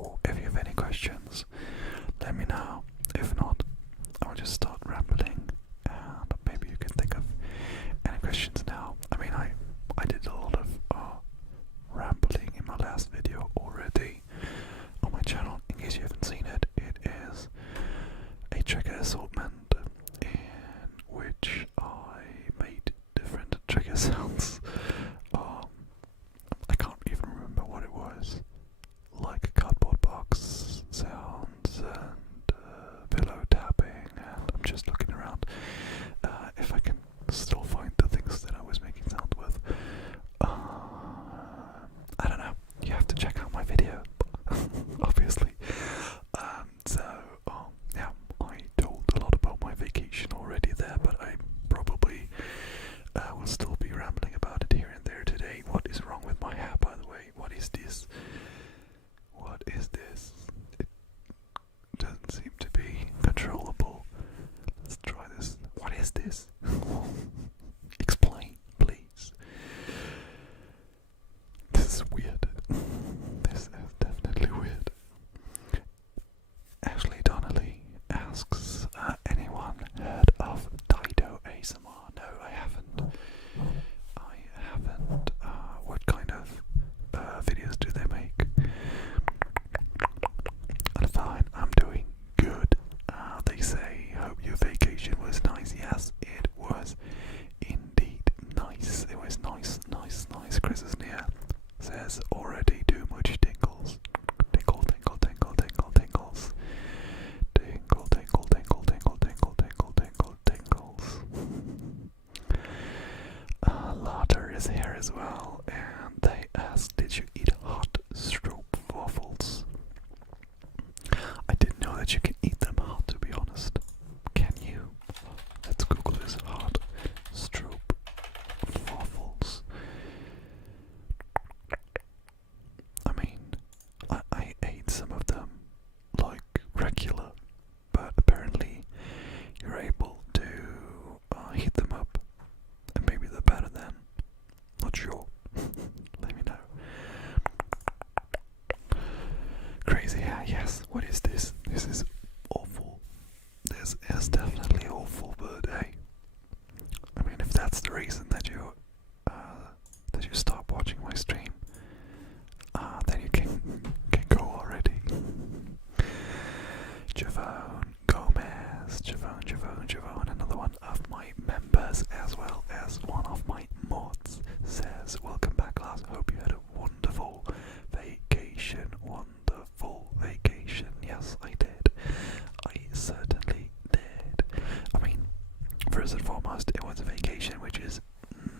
So if you have any questions, let me know. If not, I'll just start rambling and maybe you can think of any questions now. I mean, I did a lot of rambling in my last video already on my channel. In case you haven't seen it, it is a trigger assortment in which I made different trigger sounds. I can't even remember what it was. Like a cardboard box sounds and pillow tapping, and I'm just looking around if I can still find the things that I was making sound with. I don't know. You have to check out my video, obviously. Yeah, I told a lot about my vacation already there, but I probably will still be rambling about it here and there today. What is wrong with my hair, by the way? What is this? What is this? It doesn't seem to be controllable. Let's try this. What is this? Explain, please. This is weird. This is definitely weird. Ashley Donnelly asks, anyone heard of Dido ASMR? No, I haven't. What kind of videos do they make? I'm fine, I'm doing good. They say, hope your vacation was nice. Yes, it was indeed nice. It was nice. Chris is near. Says, already too much tingles. Tinkle, tinkle, tinkle, tinkle, tingles. Tinkle, tinkle, tinkle, tinkle, tinkle, tinkle, tinkle, tingles. Lauder is here as well, and they ask, did you eat hot stroop waffles? I didn't know that you can eat them hot, to be honest. Can you? Let's Google this. Hot stroop waffles. I mean, I ate some of them like regular, but apparently you're able to heat them up, and maybe they're better then. Not sure. Let me know. Crazy hair, yes. What is this? This is awful. This is definitely awful, but hey. I mean, if that's the reason that you stop watching my stream, then you can go already. Javon Gomez, Javon, another one of my members as well as one of my mods, says, welcome back class, hope you had a wonderful vacation. Yes, I did. I certainly did. I mean, first and foremost, it was a vacation which is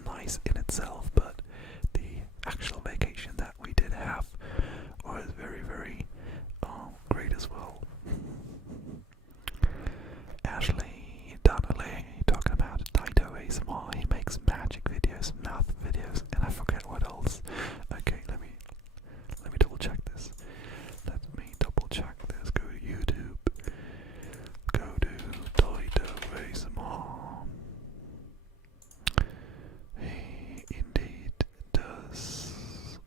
nice in itself, but the actual vacation that we did have was very, very great as well. Ashley Donnelly talking about Dido ASMR. He makes magic videos, math videos, and I forget what else. Okay, let me double check this. Go to YouTube. Go to Dido ASMR. He indeed does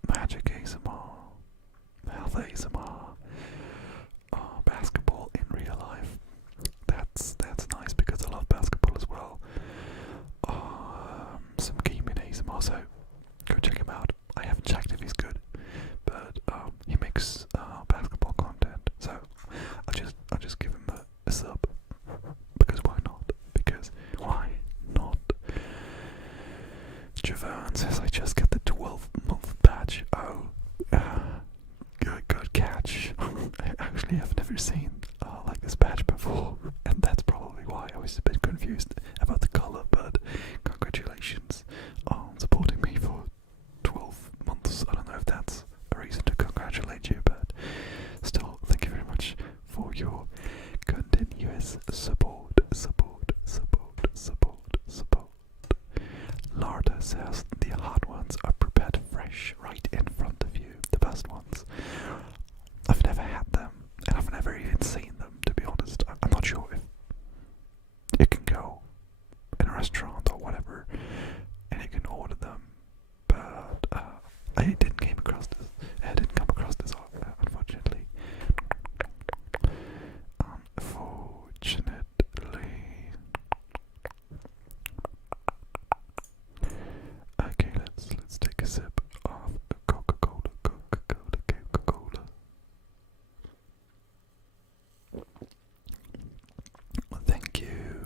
magic ASMR, math ASMR, basketball in real life. That's nice because I love basketball as well. Some gaming ASMR, so go check him out. I haven't checked if he's good, but he makes basketball content, so I'll just give him a sub, because why not? Javon says, I just got the 12-month badge. Oh, good catch. I actually have never seen like this badge before, and that's probably why I was a bit confused about the color, but congratulations on supporting me for 12 months. I don't know if that's a reason to congratulate you, but still, thank you very much for your continuous support. Larda says the hot ones are prepared fresh right in front of you, the best ones. I've never had them, and I've never even seen them, to be honest. I'm not sure if you can go in a restaurant or whatever and you can order them, but I didn't come across this unfortunately.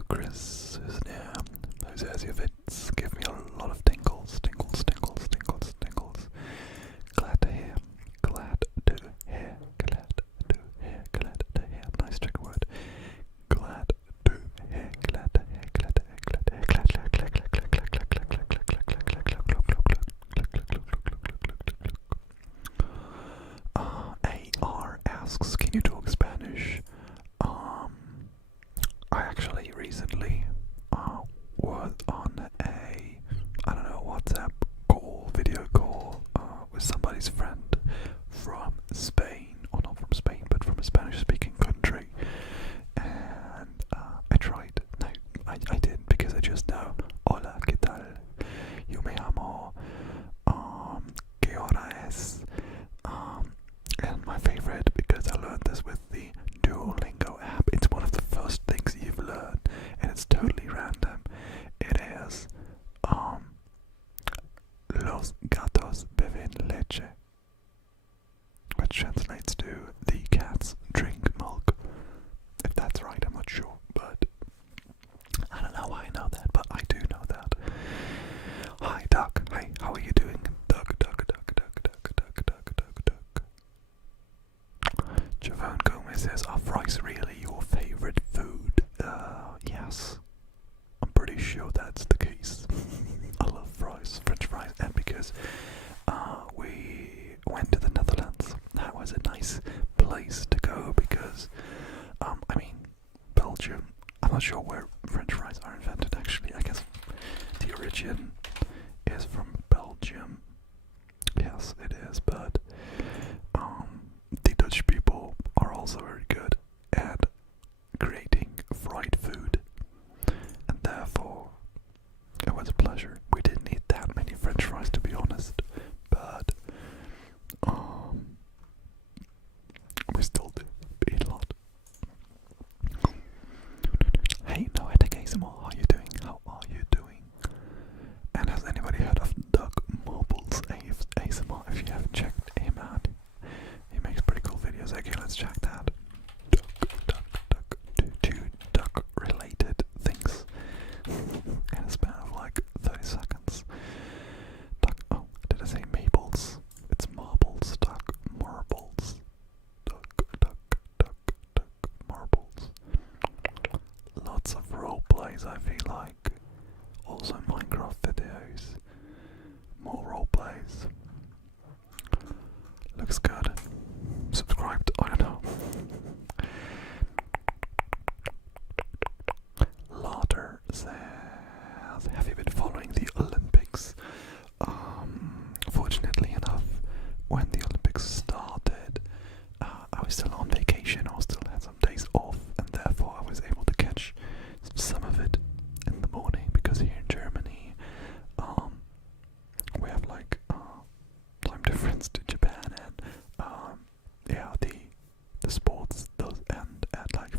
Chris is near. Who says your vids give me a lot of tingles, tingles, tingles, tingles, tingles. Glad to hear, glad to hear, glad to hear, glad to hear. Nice trigger word. Glad to hear, glad to hear, glad to hear, glad to hear, glad, glad, glad, glad, glad, glad, glad, glad, glad, glad, glad, glad, glad, AR asks, can you talk Spanish? I actually recently was on a, I don't know, WhatsApp call, video call with somebody's friend from Spain, or not from Spain, but from a Spanish-speaking country, and I tried. No, I didn't, because I just know. Hola, ¿qué tal? Yo me llamo. ¿Qué hora es? And my favorite, because I learned this with the Duolingo app, it's one of the first things you've learned, and it's totally random. It is, los gatos beben leche, which translates to the cats drink milk. If that's right, I'm not sure, but I don't know why I know that, but I do know that. Hi, Duck. Hi, how are you doing? Duck, duck, duck, duck, duck, duck, duck, duck, duck. Javon Gomez says, are fries really your favorite food? Yes. I'm pretty sure that's the case. I love fries, French fries, and because we went to the Netherlands, that was a nice place to go because, I mean, Belgium, I'm not sure where French fries are invented actually. I guess the origin is from Belgium. Yes, it is, but the Dutch people are also very good at creating fried food, and therefore it was a pleasure. We didn't eat that many French fries, to be honest, but we still do eat a lot. Hey, Noetic ASMR, how are you doing? How are you doing? And has anybody heard of Doug Marbles ASMR? If you haven't checked him out, he makes pretty cool videos. Okay, let's check that. Two duck related things in a span of like 30 seconds. Duck, oh, did I say maples? It's marbles, duck, marbles. Duck, duck, duck, duck, marbles. Lots of role plays, I feel like. Also Minecraft videos. More role plays. Looks good. Subscribed, I don't know. Lauder says, have you been following the Olympics? Fortunately enough, when the Olympics started, I was still on vacation. I still had some days off, and therefore I was able to catch some of it in the morning, because here in Germany, we have like time difference to Japan, and yeah, the sports does end at like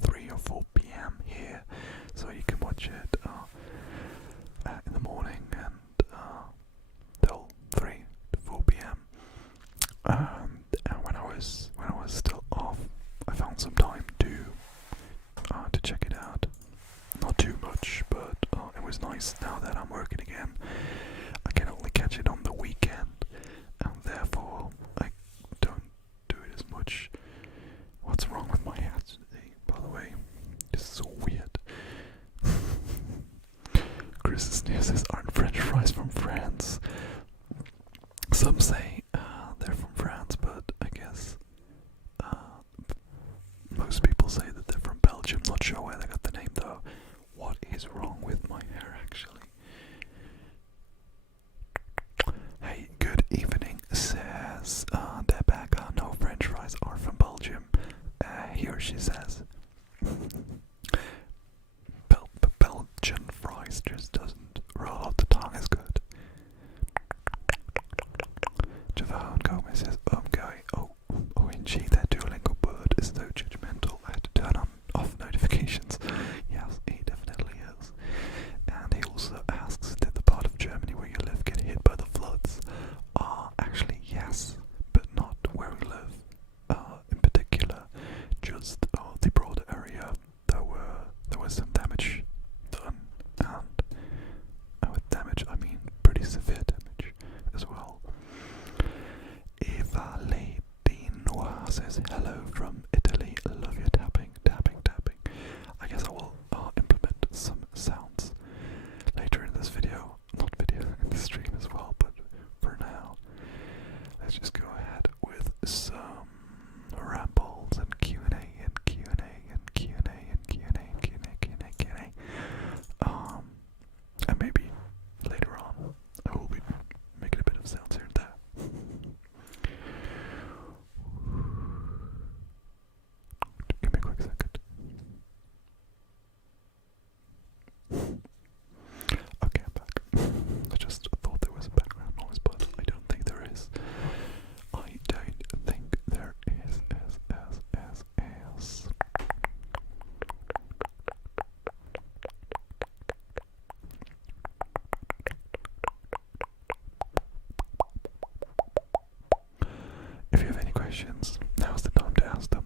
3 or 4 p.m. here, so you can watch it in the morning and till 3 to 4 p.m. And when I was still off, I found some time to check it out. Not too much, but it was nice. Now that I'm working again, I can only catch it on the weekend, and therefore I don't do it as much. What's wrong with my hat today, by the way? This is so weird. Chris says, aren't French fries from France? Some say they're from France, but I guess most people say that they're from Belgium. Not sure where they got the name though. What is wrong with my hair actually? Hey, good evening, says Debecca. No, French fries are from Belgium. He or she says Belgian fries just doesn't roll off the tongue as good. Javon Gomez says, guy, OMG, that Duolingo bird is so judgmental. I had to turn off notifications. Yes, he definitely is. And he also asks, did the part of Germany where you live get hit by the floods? Actually, yes, but not where we live. In particular, just the broader area. There was some damage says, hello from Italy, love your tapping, tapping, tapping. I guess I will implement some sounds later in this video, not video, in the stream as well, but for now, let's just go ahead with some rambles and Q&A and Q&A and Q&A and Q&A and Q&A, Q&A, Q&A. And maybe later on I will be making a bit of sounds here and there. Give me a quick second. Okay, I'm back. I just thought there was a background noise, but I don't think there is. I don't think there is. If you have any questions, now's the time to ask them,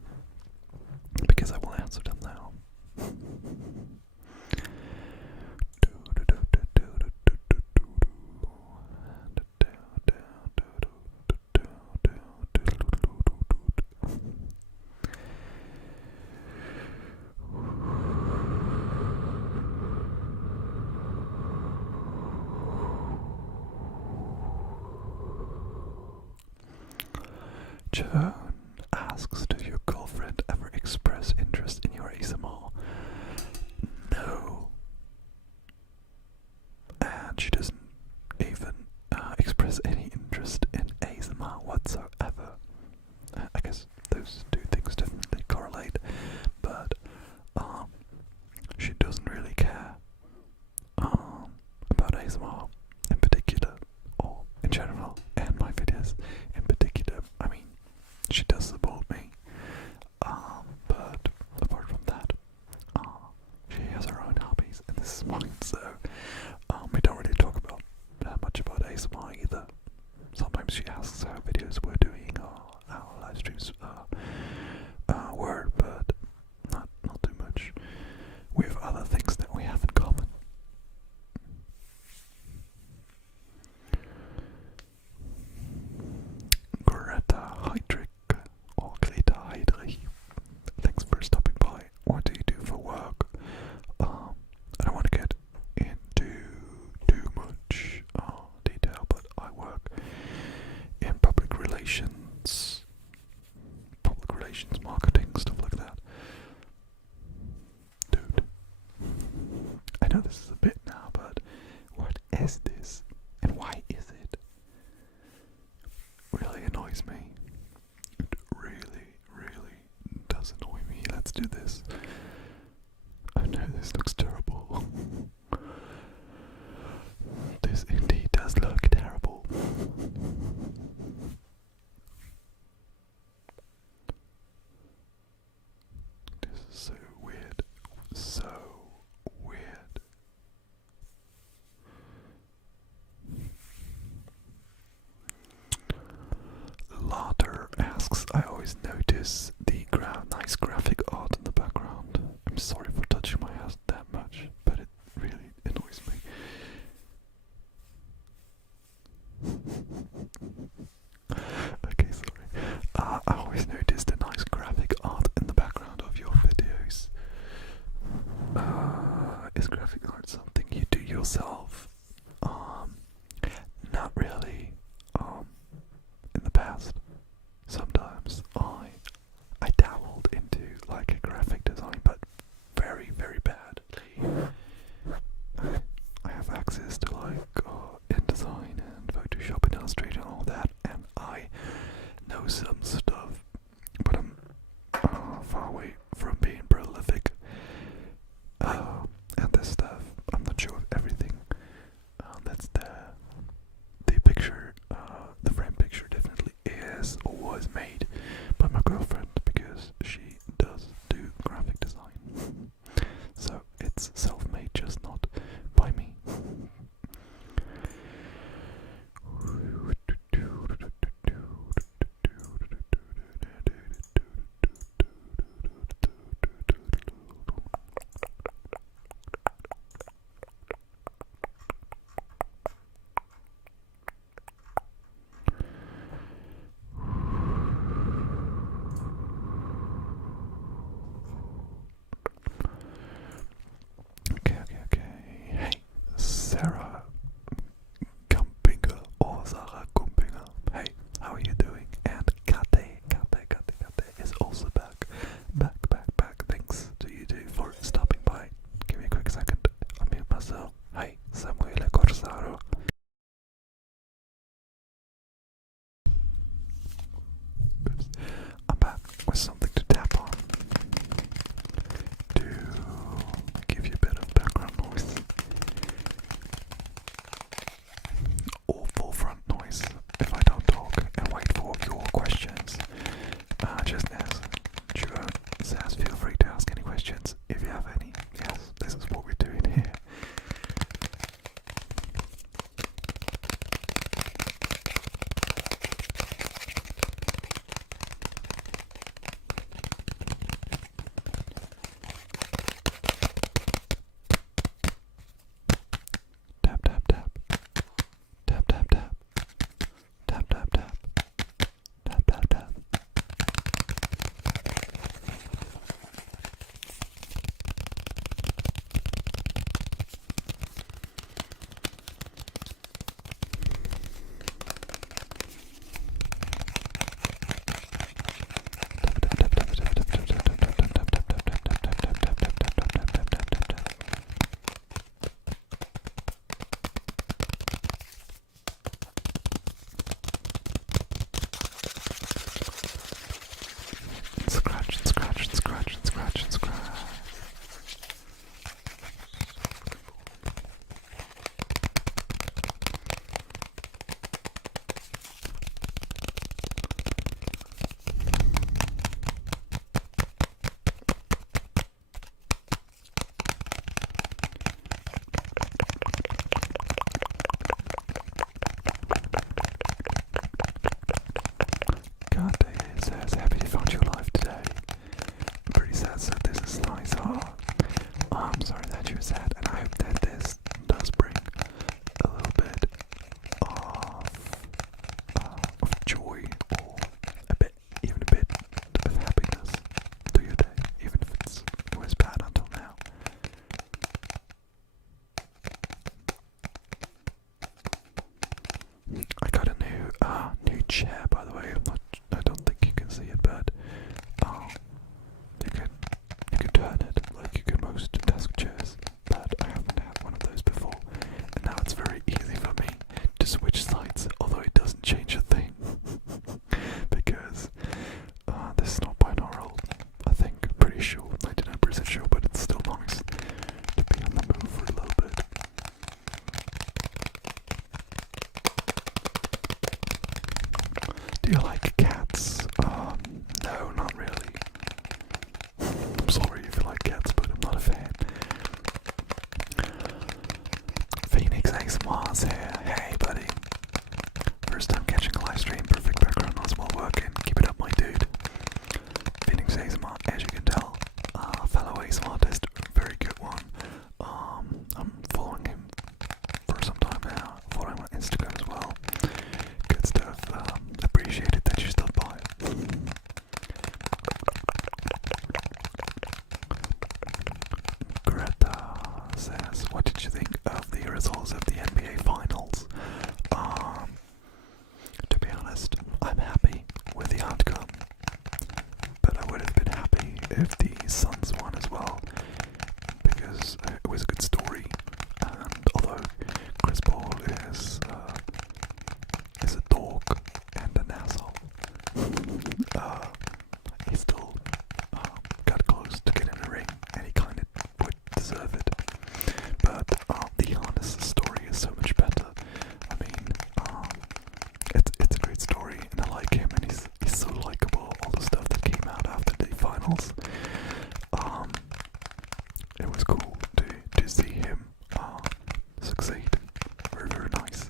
because I will answer them now. Joan asks, does your girlfriend ever express interest in your ASMR? No. And she doesn't even express any interest in ASMR whatsoever. I guess those two things definitely correlate, but she doesn't really care about ASMR in particular, or in general, and my videos in particular. I mean, she does support me, but apart from that, she has her own hobbies, and this is mine, so we don't really talk about that much about ASMR either. Sometimes she asks how videos we're doing, or how live streams were, but not too much. We have other things that we have in common. Greta Heydrich, or Greta Heydrich, thanks for stopping by. What do you do for work? I don't want to get into too much detail, but I work in public relations, marketing, stuff like that. Dude, I know this is a bit now, but what is this, and why is it? Really annoys me. It really does annoy me. Let's do this. I know this looks terrible. This indeed does look terrible. This is so weird. So weird. Lauder asks, I always notice the nice graphic art in the background. I'm sorry for touching my house that much, but it really annoys me. Okay, sorry. I always notice the nice graphic art in the background of your videos. Is graphic art something you do yourself? Not really. In the past, sometimes I dabbled into like a graphic design, but very badly. I have access to like InDesign and Photoshop and Illustrator and all that, and I know some stuff, but I'm far away from being prolific. And this stuff, I'm not sure of everything that's there. The picture, the frame picture definitely is or was made by my girlfriend, because she does do graphic design. So it's self-made, just not by me. says, feel free to ask any questions if you have any. Yes, this is what we're doing here. Tap, tap, tap. Tap, tap, tap. Tap, tap, tap. Tap, tap, tap. Scratch and scratch and scratch and scratch and scratch. God, David says, happy you found your life today. I'm pretty sad, so this is nice. Oh, I'm sorry that you're sad, and I hope that this does bring a little bit of joy, or a bit, even a bit of happiness to your day, even if it was bad until now. I got a new chair, by the way. I don't think you can see it, but you can turn it like you can most desk chairs. But I haven't had one of those before, and now it's very easy for me to switch sides. Although it doesn't change a thing, because this is not binaural. I think, pretty sure, 99% sure, but it's still nice to be on the move for a little bit. Do you like cats? No, not really. I'm sorry if you like cats, but I'm not a fan. Phoenix ASMR's here. Hey, buddy. First time catching a live stream. Perfect background noise while working. Keep it up, my dude. Phoenix ASMR, as you can tell, fellow ASMR artist, very good one. I'm following him for some time now. Following him on Instagram as well. Good stuff. Appreciate it that you stopped by. Greta says, what did you think of the results of the NBA Finals? To be honest, I'm happy with the outcome, but I would have been happy if the Suns won as well, because it was a good story, and although Chris Paul is a dog and an asshole, he still got close to getting a ring, and he kind of would deserve it. But the Giannis story is so much better. I mean, it's a great story, and I like him, and he's so likable. All the stuff that came out after the finals, it was cool to see him succeed. Very, very nice.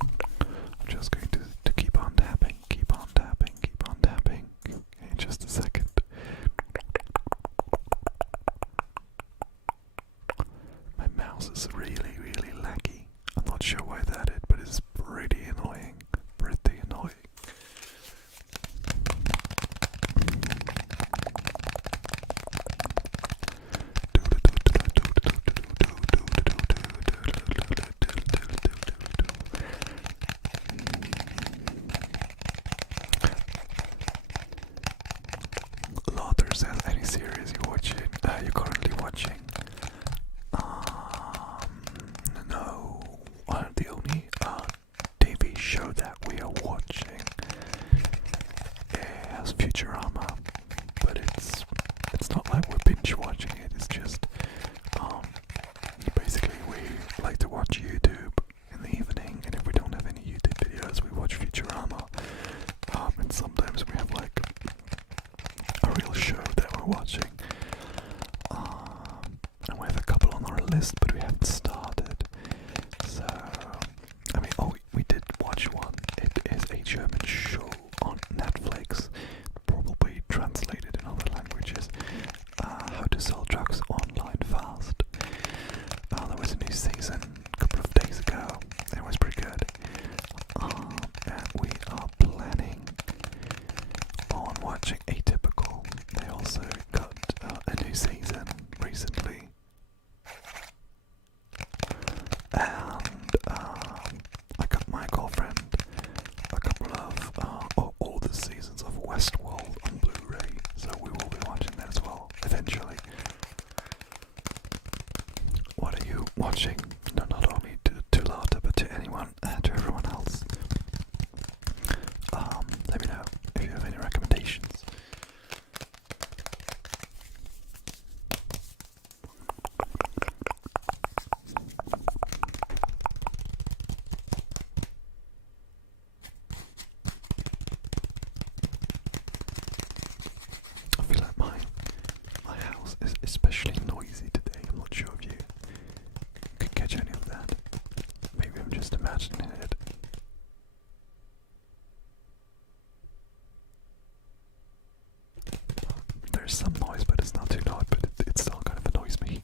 I'm just going to keep on tapping, keep on tapping, keep on tapping. In just a second. My mouse is really, really laggy. I'm not sure why that is, but it's pretty annoying. Pretty annoying. Lothar says, any series you're currently watching? No. The only TV show that we are watching is Futurama, but it's not like we're binge watching it. It's just basically we like to watch YouTube in the evening, and if we don't have any YouTube videos, we watch Futurama. watching. And we have a couple on our list, but we haven't started. So, I mean, oh, we did watch one. It is a German show on Netflix, probably translated in other languages. How to sell drugs online fast. There was a new season a couple of days ago. It was pretty good. And we are planning on watching Atypical. They also got a new season recently. And I got my girlfriend a couple of all the seasons of Westworld on Blu-ray, so we will be watching that as well eventually. What are you watching? No, not only to Lotta, but to anyone, to everyone else. Let me know if you have any recommendations. I feel like my house is especially noisy today. I'm not sure if you could catch any of that. Maybe I'm just imagining it. There's some noise, but it's not too loud, but it still kind of annoys me.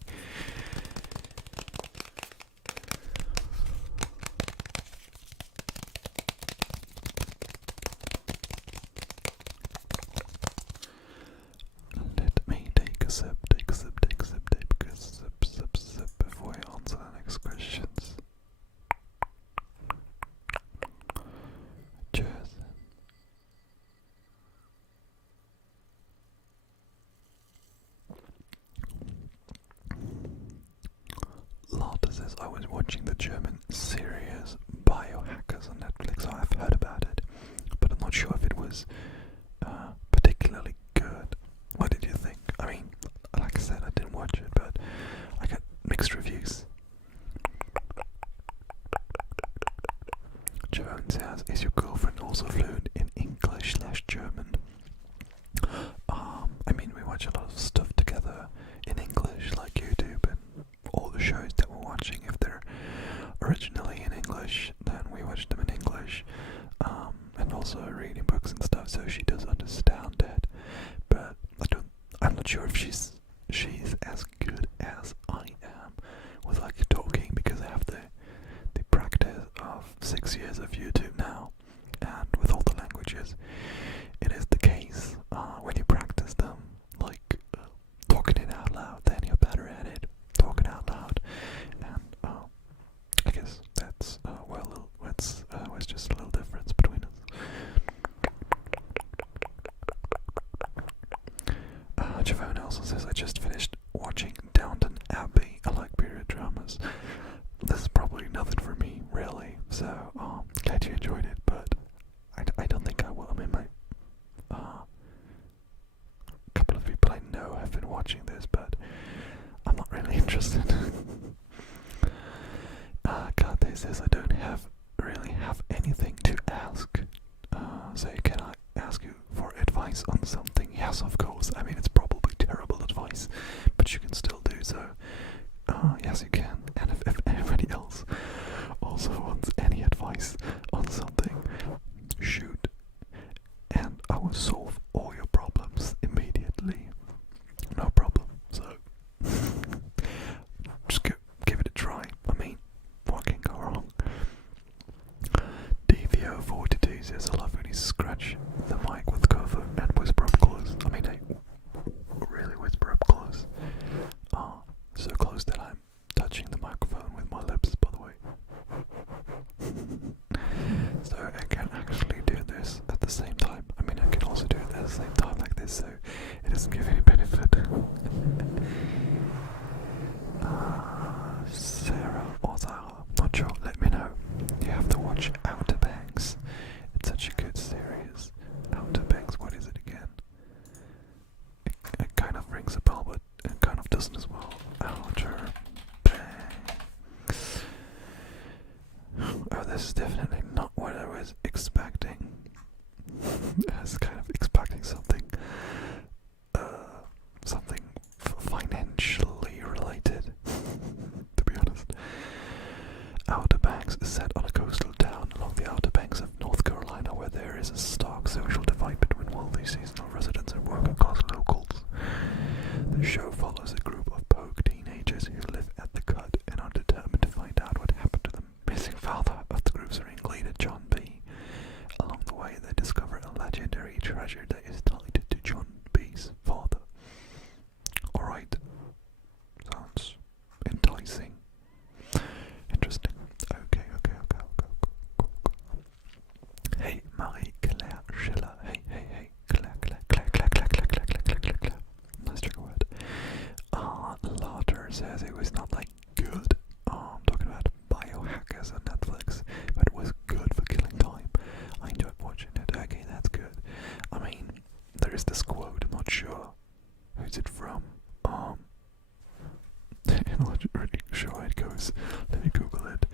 Let me take a sip, take a sip, take a sip, take a sip, sip, sip before I answer the next questions. Cheers. Lotta says, I was watching the German series Biohackers on Netflix, so I've heard about it, but I'm not sure if it was particularly good. What did you think? I mean, like I said, I didn't watch it, but I got mixed reviews. Joan says, is your girlfriend also fluent in English/German? I mean, we watch a lot of stuff together in English, like YouTube and all the shows that we're watching. If they're originally in English, then we watch them in English. And also reading books and stuff, so she does understand it. But I'm not sure if she's as good as I am with like talking, because I have the practice of 6 years of YouTube now, and with all the languages, it is the case when you practice them, like talking it out loud, then you're better at it, talking out loud, and I guess that's it's just a little difference between us. Javon also says, I just finished watching Downton Abbey. I like period dramas. This is probably nothing for me, really, so glad you enjoyed it, but I don't think I will. I mean, my couple of people I know have been watching this, but I'm not really interested. Kate says, I don't really have anything to ask, so can I ask you for advice on something? Yes, of course. I mean, it's probably terrible advice, but you can still do so. Yes, you can. And if anybody else also wants any advice on something, shoot, and I will solve all your problems immediately. No problem. So just give it a try. I mean, what can go wrong? DVO42 says, I love when you scratch the mic with cover and whisper up close. I mean, I really whisper up close. So close that I'm touching the microphone with my lips, by the way. So I can actually do this at the same time. I mean, I can also do it at the same time like this, so it doesn't give any benefit. Sarah or Zara, not sure, let me know. You have to watch Outer Banks. It's such a good series. Outer Banks, what is it again? It kind of rings a bell, but it kind of doesn't as well. Outer Banks. Oh, this is definitely not what I was expecting. I was kind of expecting something something financially related, to be honest. Outer Banks is set on a coastal town along the Outer Banks of North Carolina where there is a stark social divide between wealthy seasonal residents and working-class locals. The show follows a group of Pogue teenagers who live at the Cut and are determined to find out what happened to the missing father of the group's ringleader, John B. Along the way, they discover a legendary treasure that is tied to John B's father. Alright, sounds enticing. Interesting. Okay. Hey, Marie-Claire Schiller. Hey. Claire. Nice trigger word. Lauder says it was not like good. Talking about biohackers on Netflix, but it was good for killing time. I enjoyed watching it. Okay, that's good. I mean, there is this quote, I'm not sure who's it from. I'm not really sure how it goes. Let me Google it.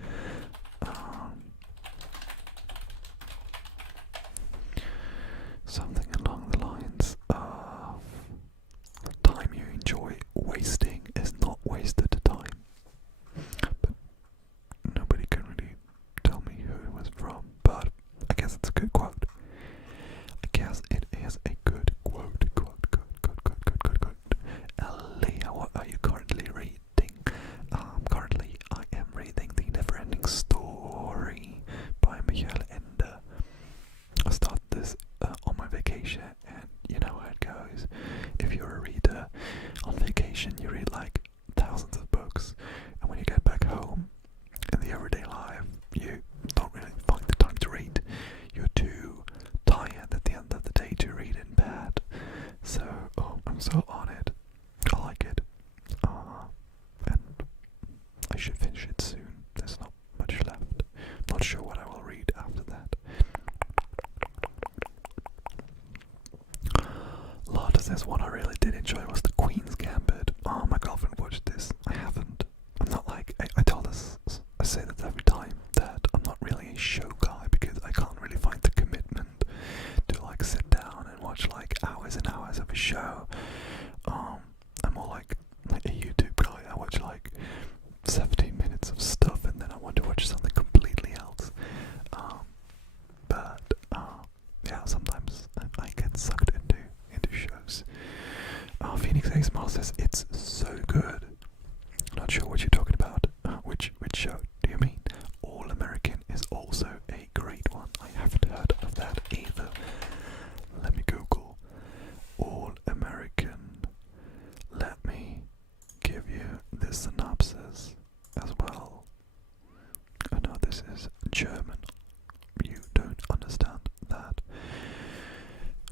Something along the lines of time you enjoy wasting is not wasted time. But nobody can really tell me who it was from. But I guess it's a good quote. I guess it is a good quote. Leah, what are you currently reading? Currently I am reading The Never-Ending Story by Michael Ende. I started this on my vacation, and you know how it goes. If you're a reader on vacation, you read like thousands of books, and when you get back home in the everyday life, you don't really find the time to read. You're too tired at the end of the day to read in bed. So I'm so on it. I like it, and I should finish it soon. There's not much left. Not sure what I will read after that. Lotta says one I really did enjoy was The Queen's Gambit. My girlfriend watched this. I haven't. I'm not like, I tell this, I say that every time, that I'm not really a show guy because I can't really find the commitment to like sit down and watch like hours and hours of a show. I'm more like a YouTube guy. I watch like 17 minutes of stuff and then I want to watch something completely else. But yeah, sometimes I get sucked into shows. Phoenix Ace Mars says it's so good. Not sure what you're talking about. Which show do you mean? All American is also a great one. I haven't heard of that either. Let me Google All American. Let me give you the synopsis as well. Oh no, this is German. You don't understand that.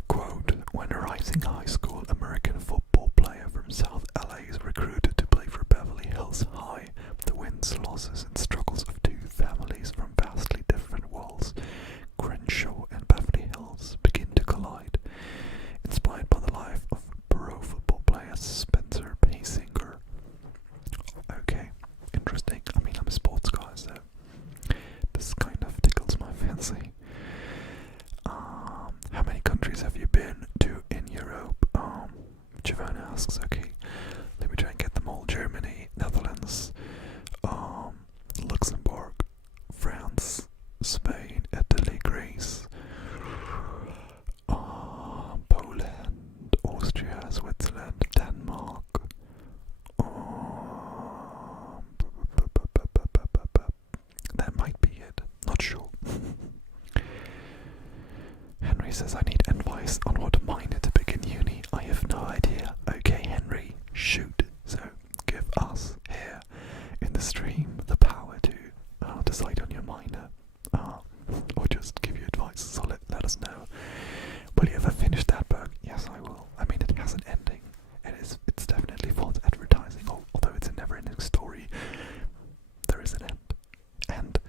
Quote, when a rising high school American football player from South LA is recruited to play for Beverly Hills High, the wins, losses and struggles of two families from vastly different worlds, Crenshaw and Beverly Hills, begin to collide. Inspired by the life of pro football player Spencer Pasinger. Okay, interesting. I mean, I'm a sports guy, so this kind of tickles my fancy. How many countries have you been to in Europe? Giovanni asks, okay, let me try and get them all. Germany, Netherlands, Luxembourg, France, Spain, Italy, Greece, Poland, Austria, Switzerland, Denmark. That might be it, not sure. Henry says I need advice on what minor to pick in uni. I have no idea. Okay, Henry, shoot. So give us here in the stream the power to decide on your minor, or just give you advice. So let us know. Will you ever finish that book? Yes, I will. I mean, it has an ending. It's definitely false advertising. Although it's a never-ending story, there is an end. And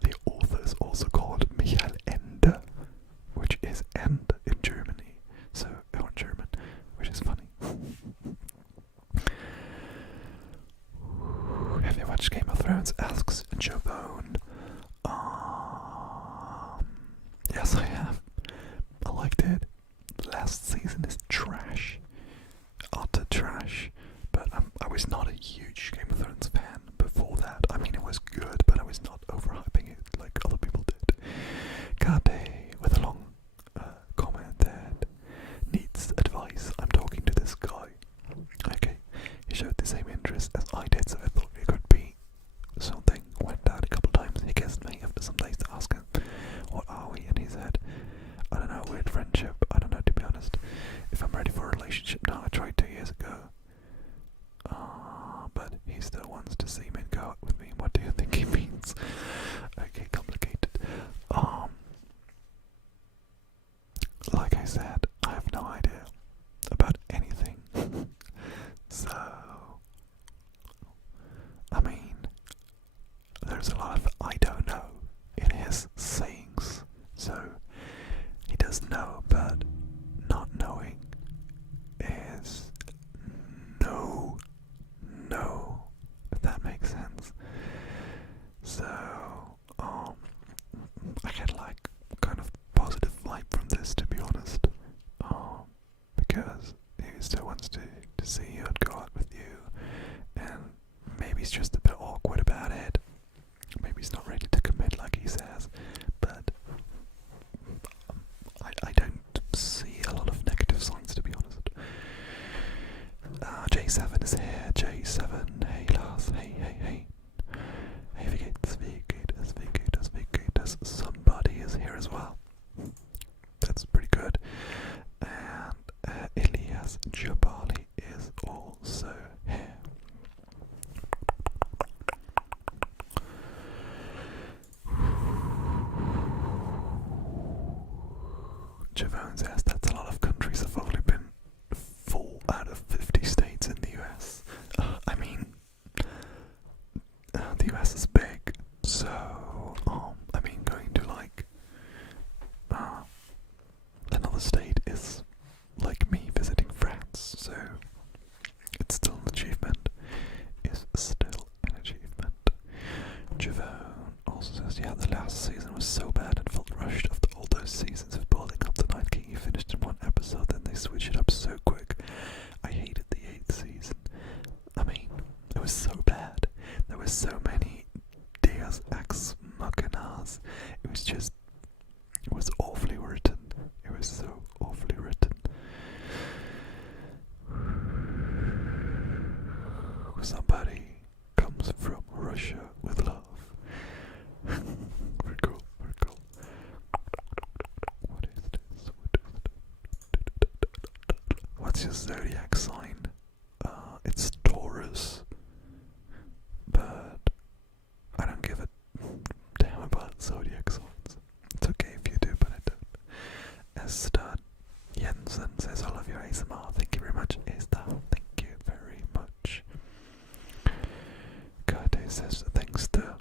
the author is also called Michael Ende, which is end in Germany, so or German, which is funny. Have you watched Game of Thrones? Asks Jabone. Yes, I have. I liked it. Last season is trash. was not a huge Game of Thrones fan before that. I mean, it was good, but I was not overhyping it like other people did. Kate, with a long comment that needs advice. I'm talking to this guy. Okay, he showed the same interest as I did, so I thought it could be something. Went out a couple times. He kissed me after some days to ask him, what are we? And he said, I don't know, weird friendship. I don't know, to be honest. If I'm ready for a relationship now, I tried 2 years ago. But he still wants to see me and go out with me. What do you think he means? Okay, complicated. Like I said, I have no idea about anything. So, I mean, there's a lot of I don't know in his sayings. So, he does know, but not knowing is no, if that makes sense. So, I get like kind of positive vibe from this, to be honest, because he still wants to see you and go out with you, and maybe he's just a bit awkward about it. Maybe he's not ready to commit like he says, but I don't see a lot of negative signs, to be honest. J7 is here. J7, hey Lars, hey. Hey, wie geht's, somebody is here as well. That's pretty good. And Elias Jabali is also here. Javon says that's a lot of countries. Have only been 4 out of 50 states in the US. I mean, the US is big, so I mean, going to like another state is like me visiting France, so it's still an achievement. Is still an achievement. Javon also says, yeah, the last season was so bad and felt rushed after all those seasons of building up the Night King. You finished in one episode, then they switched it up so quick. I hated the 8th season. I mean, it was so bad. There were so many Deus Ex Machinas. It was awfully written. It was so awfully written. Somebody comes from Russia with love. Very cool, very cool. What is this? What's your zodiac sign? It's Taurus. But I don't give a damn about zodiac signs. It's okay if you do, but I don't. Esther Jensen says, I love your ASMR. Thank you very much, Esther. Thank you very much. Kate says, thanks to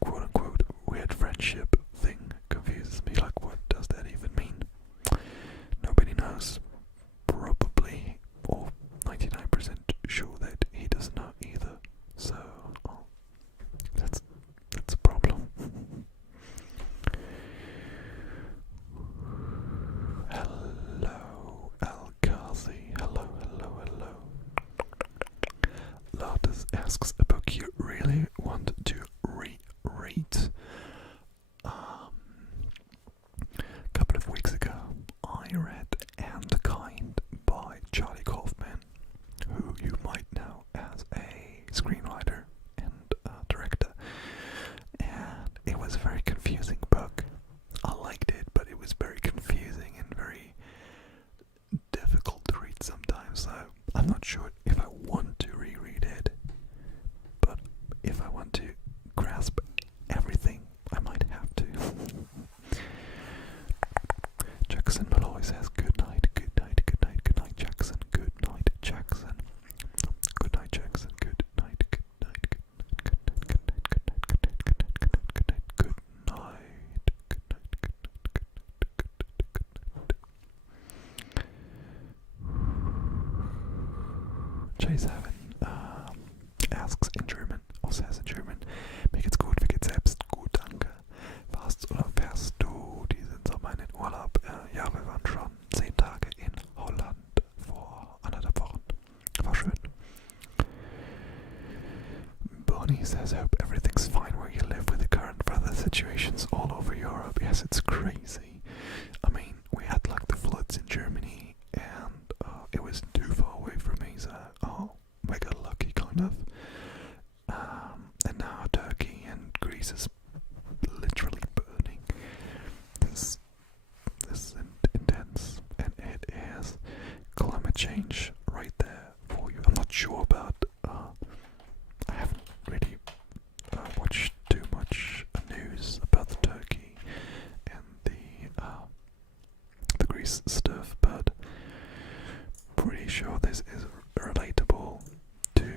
quote unquote weird friendship thing confuses me. Like, what does that even mean? Nobody knows. Probably, or 99% sure that he doesn't know either. So, that's a problem. Hello, Al-Ghazi. Hello. Lotus asks, a book you really want to reread. A couple of weeks ago, I read And Kind by Charlie Kaufman, who you might know as a screenwriter and director. And it was a very confusing book. I liked it, but it was very confusing and very difficult to read sometimes. So I'm not sure if I want to reread it, but if I want to grasp everything, I might have to. Jackson Malloy says, good night, Jackson. Good night, Jackson. Good night, Jackson. Good night. Good night. Greece is literally burning. This is intense, and it is climate change right there for you. I'm not sure about. I haven't really watched too much news about the Turkey and the Greece stuff, but pretty sure this is relatable to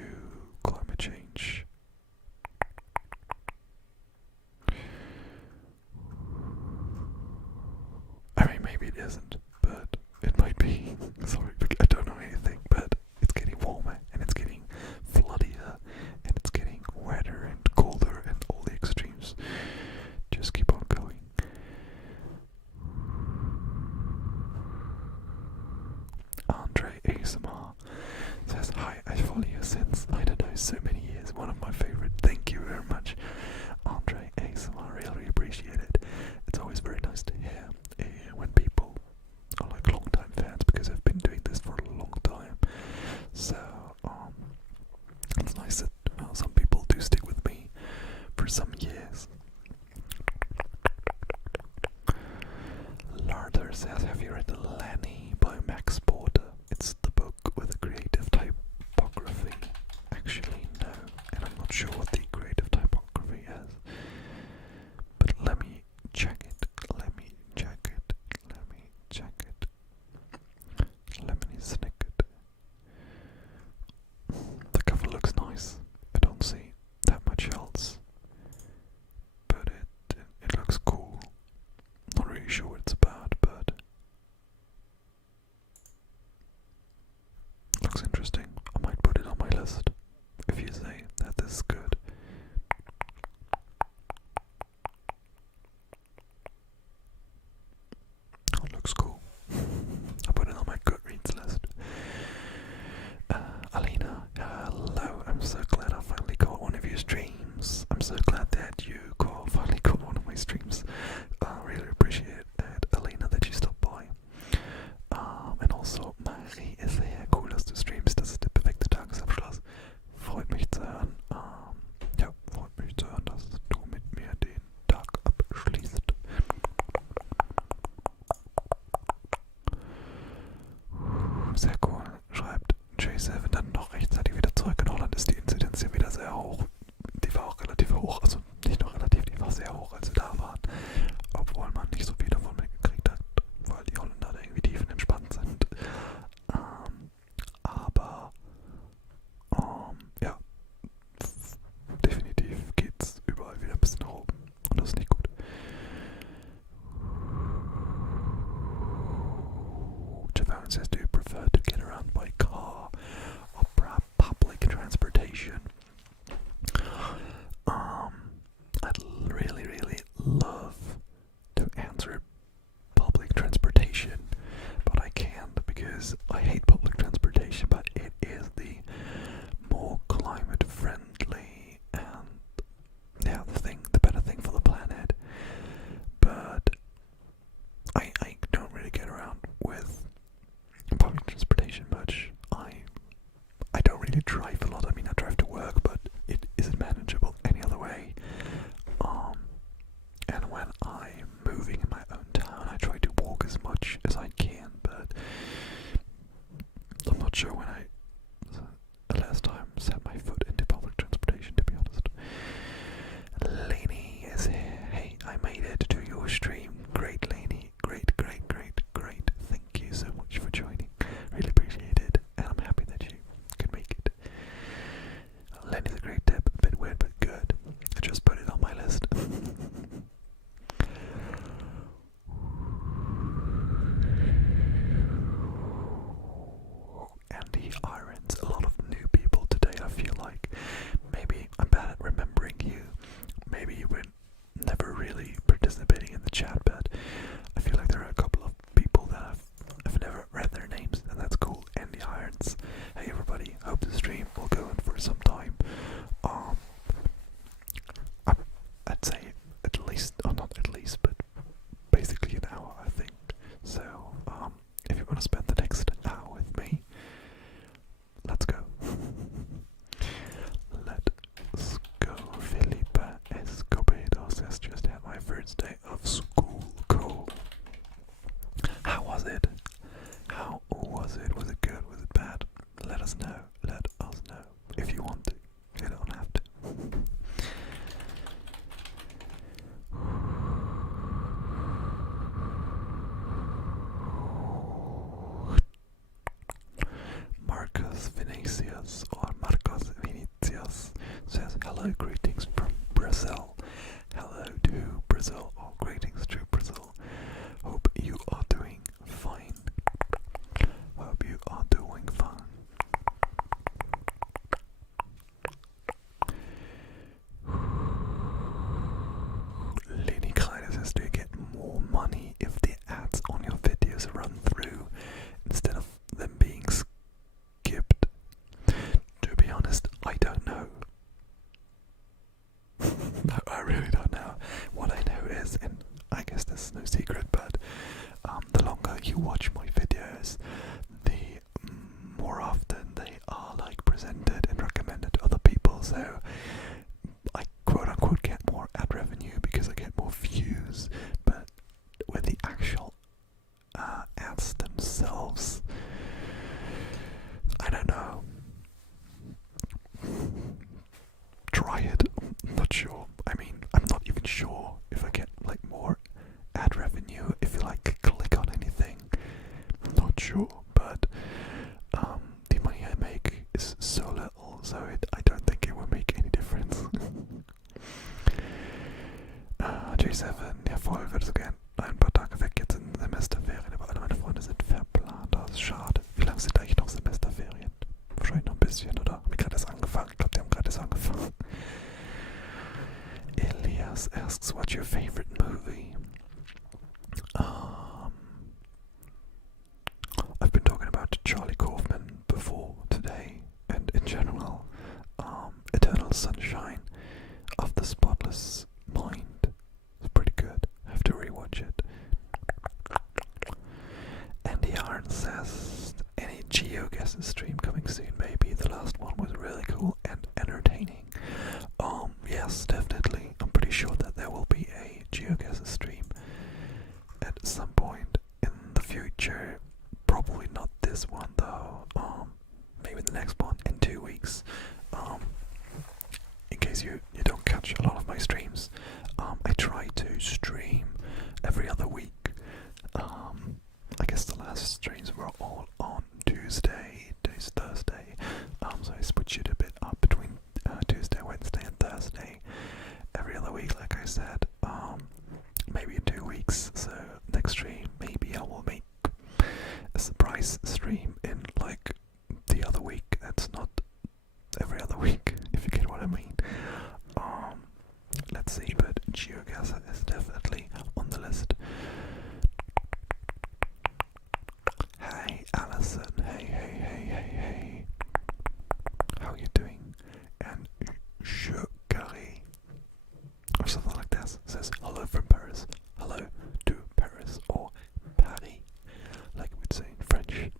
climate change. I mean, maybe it isn't, but it might be. Sorry, I don't know anything, but it's getting warmer and it's getting floodier and it's getting wetter and colder and all the extremes just keep on going. Andre ASMR says, hi, I follow you since, I don't know, so many years. One of my favorite. Thank you very much, Andre ASMR. Really appreciate it. It's always very nice to hear when people are like long-time fans, because I've been doing this for a long time. So it's nice that some people do stick with me for some years. Larder says, have you read Lenny by Max Porter? It's the book with a creative typography. Actually, no, and I'm not sure what the creative typography is. But let me check it. Let me check it. Let me check it. Let me snick it. The cover looks nice. I don't see that much else, but it looks cool. Not really sure what it's about, but looks interesting. I might put it on my list if you say that this is good. Oh, it looks cool. I put it on my Goodreads list. Alina, hello. I'm so glad I finally caught one of your streams. I'm so glad that you finally caught one of my streams. I really appreciate it, Alina, that you stopped by. Und also Marie ist sehr cool, dass du streamst. Das ist der perfekte Tagesabschluss. Freut mich zu hören. Ja, freut mich zu hören, dass du mit mir den Tag abschließt. Sehr cool. Schreibt J7 dann noch rechtzeitig wieder zurück. In Holland ist die Inzidenz ja wieder sehr hoch. Die war auch relativ hoch, also nicht noch relativ, die war sehr hoch, als wir da waren. Obwohl man nicht so viel davon mitgekriegt hat, weil die Holländer da irgendwie tiefenentspannt sind. Aber ja, definitiv geht's überall wieder ein bisschen nach oben. Und das ist nicht gut. Javon says, do you prefer to get around by car or public transportation? I'd really, really love to answer public transportation, but I can't because I hate public transportation, but it is the more climate friendly and the better thing for the planet. But I don't really get around with public transportation much. I don't really drive a lot. I mean, I drive to work, but it isn't manageable any other way. And when I'm moving in my own town, I try to walk as much as I can, but I'm not sure when the last time set my foot into public transportation, to be honest. Lainey is here. Hey, I made it to your stream. Great, Lainey. Great, great, great, great. Thank you so much for joining. Really appreciate it, and I'm happy that you could make it. Lenny's a great tip. A bit weird, but good. I just put it on my list. Marcus Vinicius or Marcos Vinicius says, hello, greetings from Brazil. Hello to Brazil, or greetings to Brazil. Hope you are doing fine. Hope you are doing fine. Lenny Kreider says, do you get more money if the ads on your videos run through instead of them being skipped? To be honest, I don't know. No, I really don't know. What I know is, and I guess this is no secret, but the longer you watch my videos, the more often they are like presented and recommended to other people. So I quote unquote get more ad revenue because I get more views, but with the actual ads themselves, I don't know. Try it. Not sure. I mean, I'm not even sure if I get like more ad revenue if you like click on anything. Not sure, but the money I make is so little, so I don't think it will make any difference. J7, ja voll, würde so gern ein paar Tage weg jetzt in Semesterferien, aber alle meine Freunde sind verplant, das ist schade. Wie lange sind eigentlich noch Semesterferien? Wahrscheinlich noch ein bisschen, oder? Haben die gerade erst angefangen? Ich glaube, die haben gerade erst angefangen. Elias asks, what's your favorite movie? I've been talking about Charlie Kaufman before today, and in general, Eternal Sunshine of the Spotless Mind is pretty good. I have to rewatch it. Andy Arn says, any GeoGuessr stream coming soon maybe? The last one was really cool and entertaining. Yes, definitely. I'm pretty sure that there will be a GeoGuessr stream at some point in the future. Probably not this one though. Maybe the next one in 2 weeks. In case you don't catch a lot of my streams, I try to stream every other week. I guess the last streams were all on Tuesday, today's Thursday, so I switch it a bit up between Tuesday, Wednesday and Thursday every other week, like I said. Maybe in 2 weeks, so next stream maybe I will make a surprise stream in like the other week. That's not every other week, if you get what I mean. Let's see, but GeoGuessr is definitely on the list. Hey Alison, hey. How are you doing? And Shukari, or something like that, says hello from Paris. Hello to Paris, or Paris, like we'd say in French.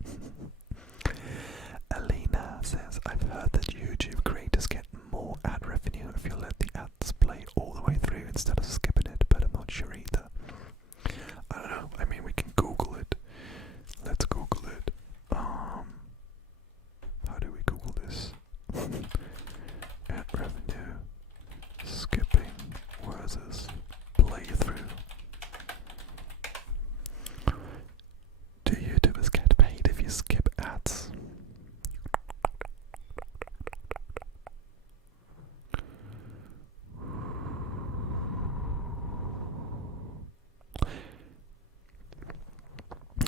Alina says, I've heard that YouTube creators get more ad revenue if you let the ads play all the way through instead of skipping it, but I'm not sure either. I don't know, I mean we can Google it. Let's Google it. How do we Google this? Ad revenue skipping versus playthrough. Do YouTubers get paid if you skip ads?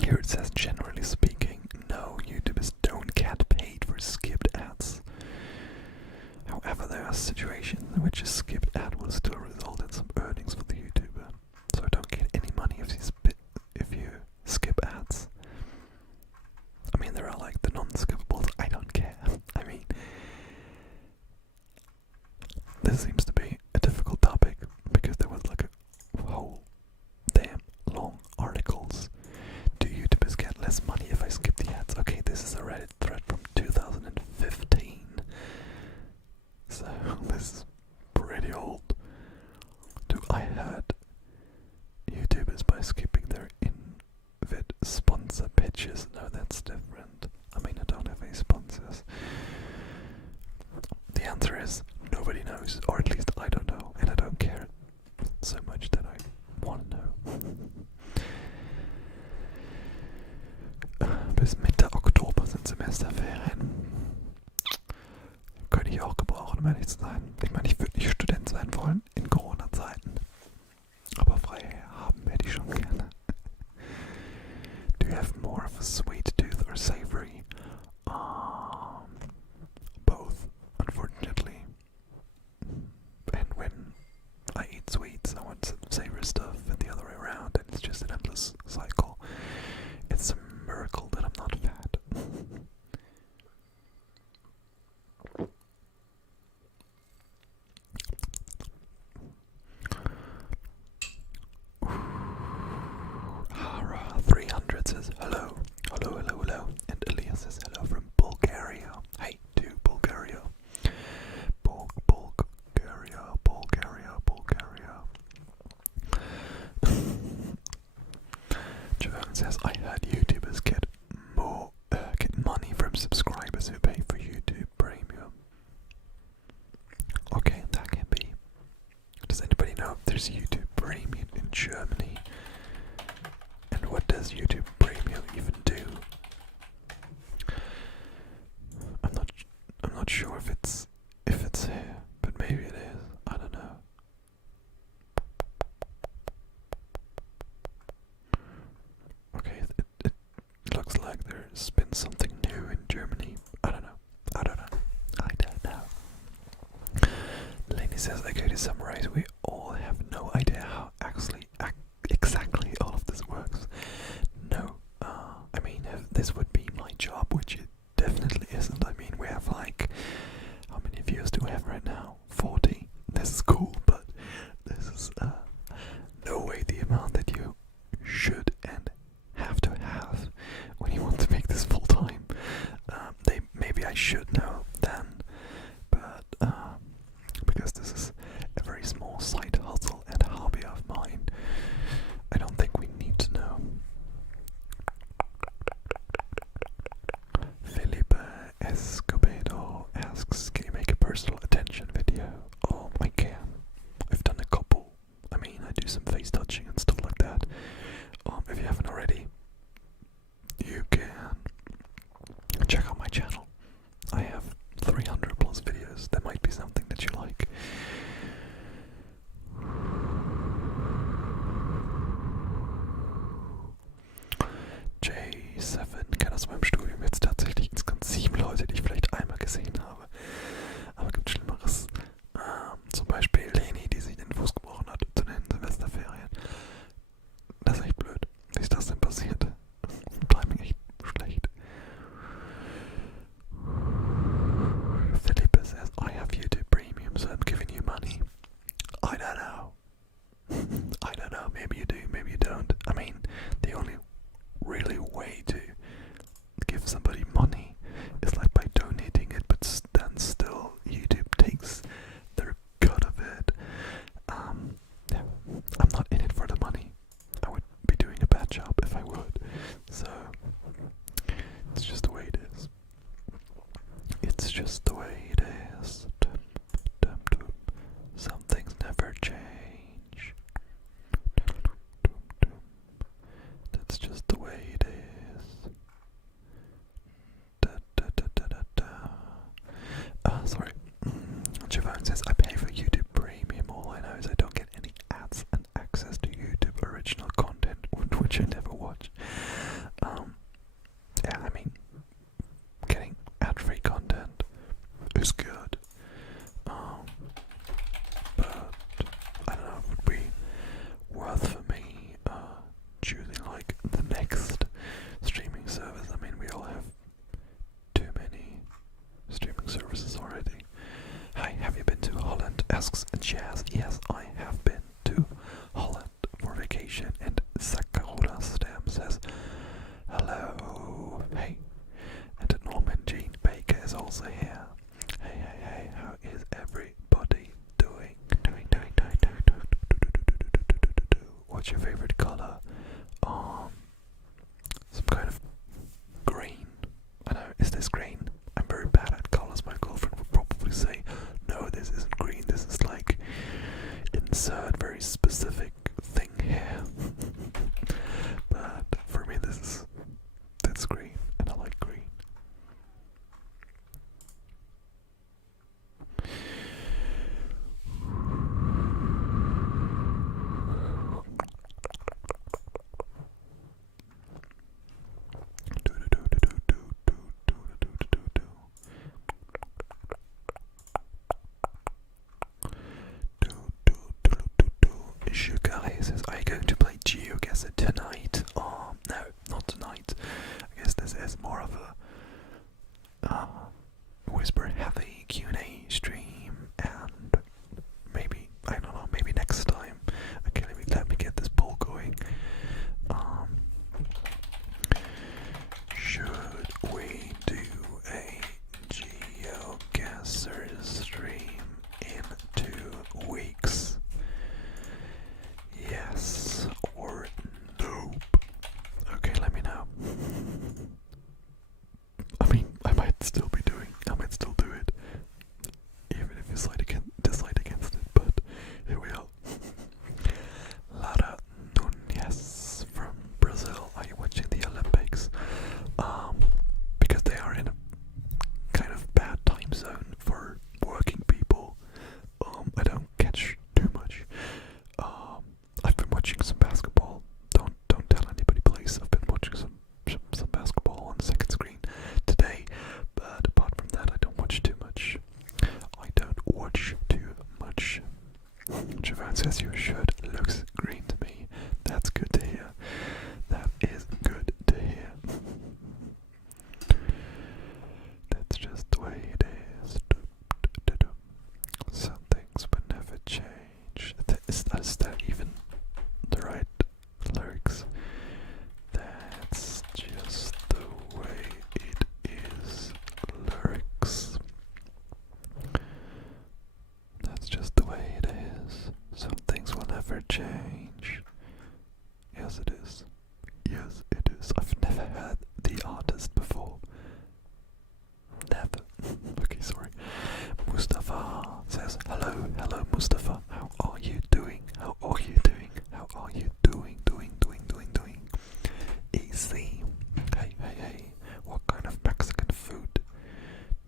Here it says, generally speaking, no, YouTubers don't get paid for skipped ads. However, there are situations in which a skipped ad will still result in some earnings for the YouTuber. So don't get any money if you skip ads. I mean, there are like the non-skippables, I don't care. I mean, this seems to be a difficult topic because there was like a whole damn long articles. Do YouTubers get less money if I skip the ads? Okay, this is a Reddit thread from 2015. So this is pretty old. Do I hurt YouTubers by skipping their in-vid sponsor pitches? No, that's different. I mean, I don't have any sponsors. The answer is nobody knows, or at least I don't know, and I don't care so much that I want to know. Bis Mitte Oktober sind Semesterferien. um ehrlich zu sein. Ich meine, ich würde nicht Student sein wollen in Corona-Zeiten. Aber frei haben werde ich schon gerne. Do you have more of a sweet tooth or savory? Both, unfortunately. And when I eat sweets, I want some savory stuff, and the other way around, and it's just an endless cycle. It's a miracle that I'm not fat. Hara 300 says hello. Hello, hello, hello. And Elias says hello from Bulgaria. Hey, to Bulgaria. Bulgaria. Javon says, I heard YouTubers get money from subscribers who pay for YouTube Premium. Okay, that can be. Does anybody know if there's YouTube Premium in Germany? And what does YouTube Premium even do? I'm not sure if it's here, but maybe it is. I don't know. Okay, it looks like there's been something new in Germany. I don't know. Lainey says, okay, to summarize, we all have no idea how exactly all of this works. No, I mean, if this would be my job, which it definitely isn't. I mean, we have like, how many views do we have right now? 40. This is cool, but this is no way the amount that you should and have to have when you want to make this full time. Maybe I should know then, but because this is a very small side hustle and hobby of mine, I don't think we need to know. Felipe Escobedo asks, can you make a personal attention video? Oh, I can. I've done a couple. I mean, I do some face touching and stuff like that. If you haven't already, you can check out my channel. I have 300 plus videos. There might be something that you like. J7 kann aus meinem Studium jetzt tatsächlich insgesamt 7 Leute, die ich vielleicht einmal gesehen habe. Aber gibt Schlimmeres. Zum Beispiel Leni, die sich den Fuß gebrochen hat zu den Semesterferien. Das ist echt blöd. Wie ist das denn passiert? Timing echt schlecht. Philippa says, I have YouTube Premium, so I'm giving you money. I don't know. I don't know. Maybe you do, maybe you don't. I mean, the only really way to give somebody money is like by donating it, but then still YouTube takes their cut of it. Yeah, I'm not in it for the money. I would be doing a bad job if I would. So it's just the way it is. It's just the way it is. Some things never change. That's just the way it is. Sorry. Javon says, I pay for YouTube Premium. All I know is I don't get any ads and access to YouTube original content, which I never watch. Yeah, I mean, getting ad-free content is good. But I don't know if it would be worth for me choosing like the next streaming service. I mean, we all have too many streaming services already. Hi, have you been to Holland? Asks Jazz. Yes, I have been to Holland for vacation. And Sakura Stam says, hello. Hey. And Norman Jean Baker is also here. Hey, how is everybody doing? What's your favorite color? Some kind of green. I know, is this green? I'm very bad at colors. My girlfriend would probably say, no, this isn't green. This is like, insert very specific thing here. But for me, that's green, and I like green. Sugar says, are you going to play GeoGuessr tonight? No, not tonight. I guess this is more of a whisper heavy Q&A stream, and maybe, I don't know, maybe next time. Okay, let me get this poll going. Should we do a GeoGuessr stream in 2 weeks? Yes or nope? Okay, let me know. I mean, I might still do it, even if you decide against it, but here we are. Lara Nunez from Brazil, are you watching the Olympics? Because they are in a kind of bad time zone for working people. I don't catch too much. I've been watching some basketball. Don't tell anybody, please. I've been watching some basketball on the second screen today, but apart from that, I don't watch too much. Javon says you should. Looks green to me. That's good to hear. That is good to hear. That's just the way it is. Some things will never change. Is that even the right lyrics? That's just the way it is. Lyrics. That's just the way it is. Some things will never change. Yes, it is. Yes, it is. I've never had the artist before. Never. Okay, sorry. Mustafa says, hello, Mustafa. How are you doing? How are you doing? How are you doing? Doing. Easy. Hey. What kind of Mexican food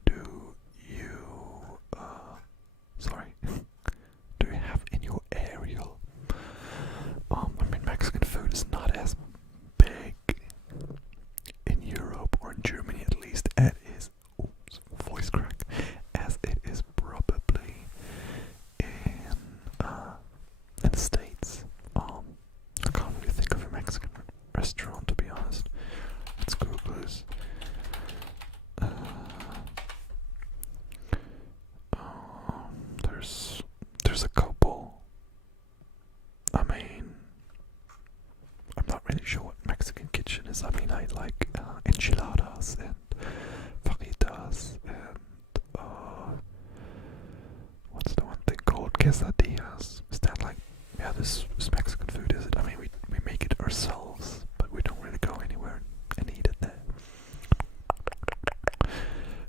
do you, do you have in your area? I mean, Mexican food is not as big in Europe, or in Germany at least, as voice crack, as it is probably in the States. I can't really think of a Mexican restaurant, to be honest. Let's Google this. There's a couple. I mean, I'm not really sure what Mexican kitchen is. I mean, I like enchiladas and fajitas and what's the one thing called? Quesadillas. Is that like, yeah, this is Mexican food, is it? I mean, we make it ourselves, but we don't really go anywhere and eat it there.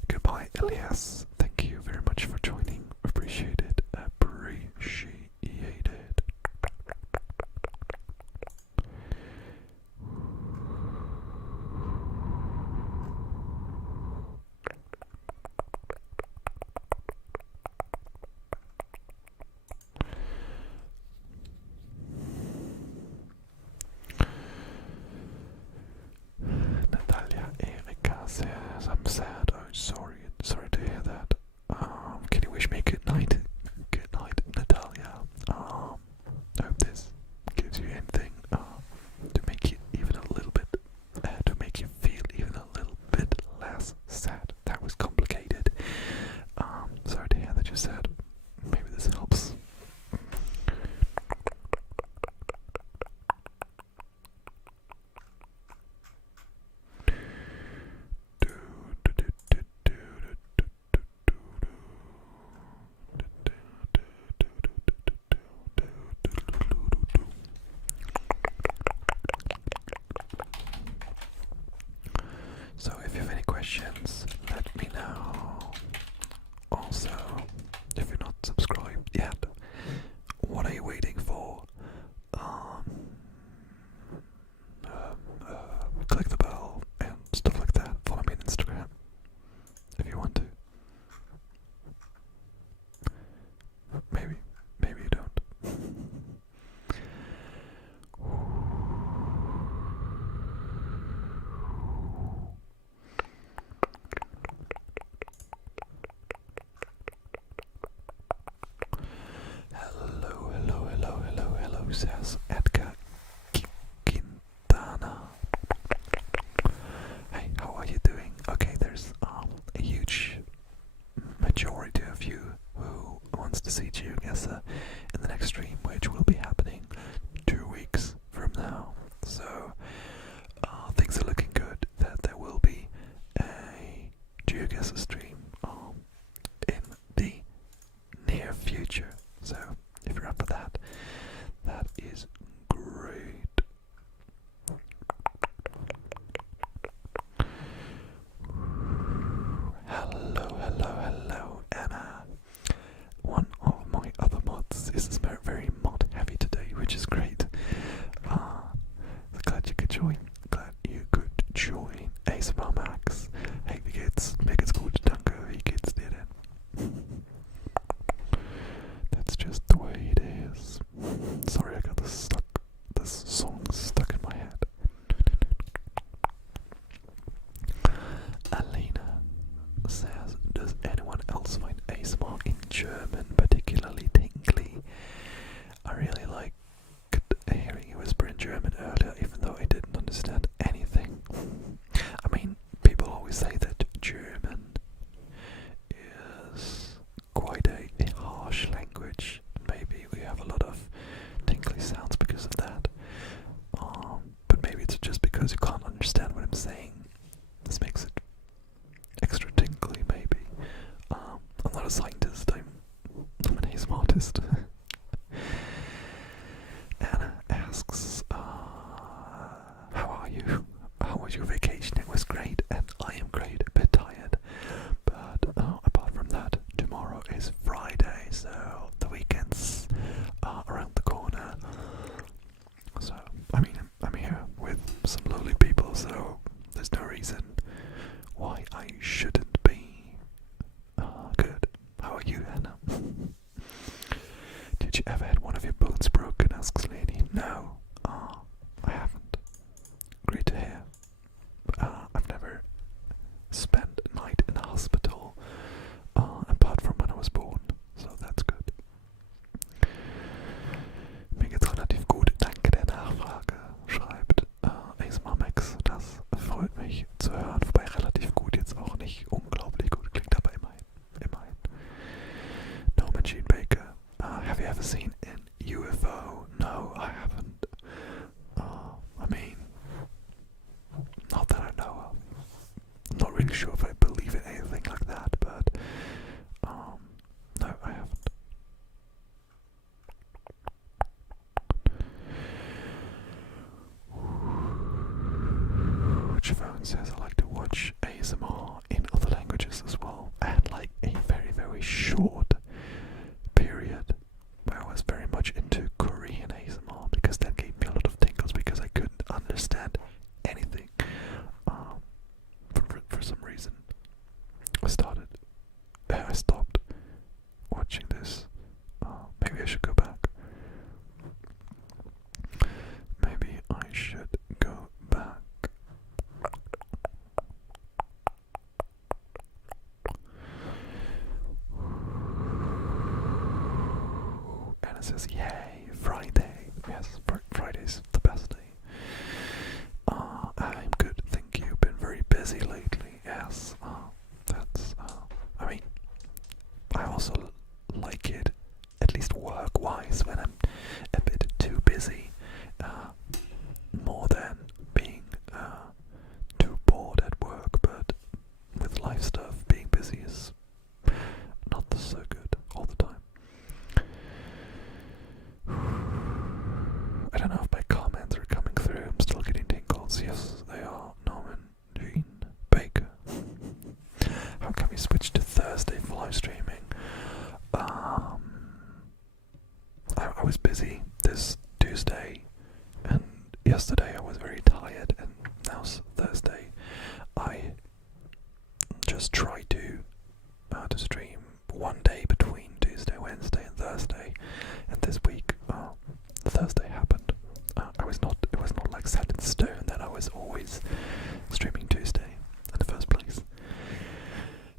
Goodbye, Elias. Thank you very much for joining. Appreciate it. Appreciate it. hello, says Edgar Quintana. Hey, how are you doing? Okay, there's a huge majority of you who wants to see Geoguessr in the next stream, which will be happening 2 weeks from now. So things are looking good that there will be a Geoguessr stream in the near future. So if you're up for that, that is great. Hello, Anna. One of my other mods is very mod heavy today, which is great. Glad you could join. ASMR Max. Hey, wie geht's? Mir geht's gut, danke. Wie geht's dir denn? That's just the way it is. Sorry, I got this song stuck in my head. Alena says, does anyone else find ASMR in German particularly tingly? I really liked hearing you whisper in German earlier, even though I didn't understand anything. I mean, people always say that German is quite a harsh language. Maybe we have a lot of tingly sounds because of that. But maybe it's just because you can't understand what I'm saying. This makes it extra tingly, maybe. I'm not a scientist, I'm an ASMR artist. Anna asks, how are you? How was your vacation? It was great, and I am great, a bit tired. But apart from that, tomorrow is Friday, so the weekend's around the corner. So, I mean, I'm here with some lovely people, so there's no reason why I shouldn't be good. How are you, Anna? Did you ever had one of your bones broken? Asks Lady. No, I haven't. Great to hear. I've never spent a night in a hospital, apart from when I was born, so that's good. Mir geht's relativ gut, danke der Nachfrage, schreibt ASMR Max. Das freut mich zu hören, wobei relativ gut jetzt auch nicht unglaublich gut klingt, aber immerhin. No Machine Baker. Have you ever seen an UFO? No, I haven't. I mean, not that I know of. I'm not really sure if I believe in anything like that, but no, I haven't. Which phone says I like to watch ASMR in other languages as well. I had like a very short period where I was very much into Korean ASMR because that gave me a lot of tingles because I couldn't understand anything. For some reason, I stopped watching this. Maybe I should go back. Maybe I should go back. And it says, yay, Friday. Yes, Friday's the best day. I'm good, thank you. Been very busy lately. Yes, I mean, I also like it, at least work-wise, when I'm a bit too busy, more than being too bored at work. But with life stuff, being busy is not so good all the time. I don't know if my comments are coming through. I'm still getting tingles. Yes, they are. Norman Jean Baker. How can we switch to Thursday for live streaming? I was busy this Tuesday, and yesterday I was very tired, and now's Thursday. I just try to stream one day between Tuesday, Wednesday, and Thursday, and this week Thursday happened. It was not like set in stone that I was always streaming Tuesday in the first place.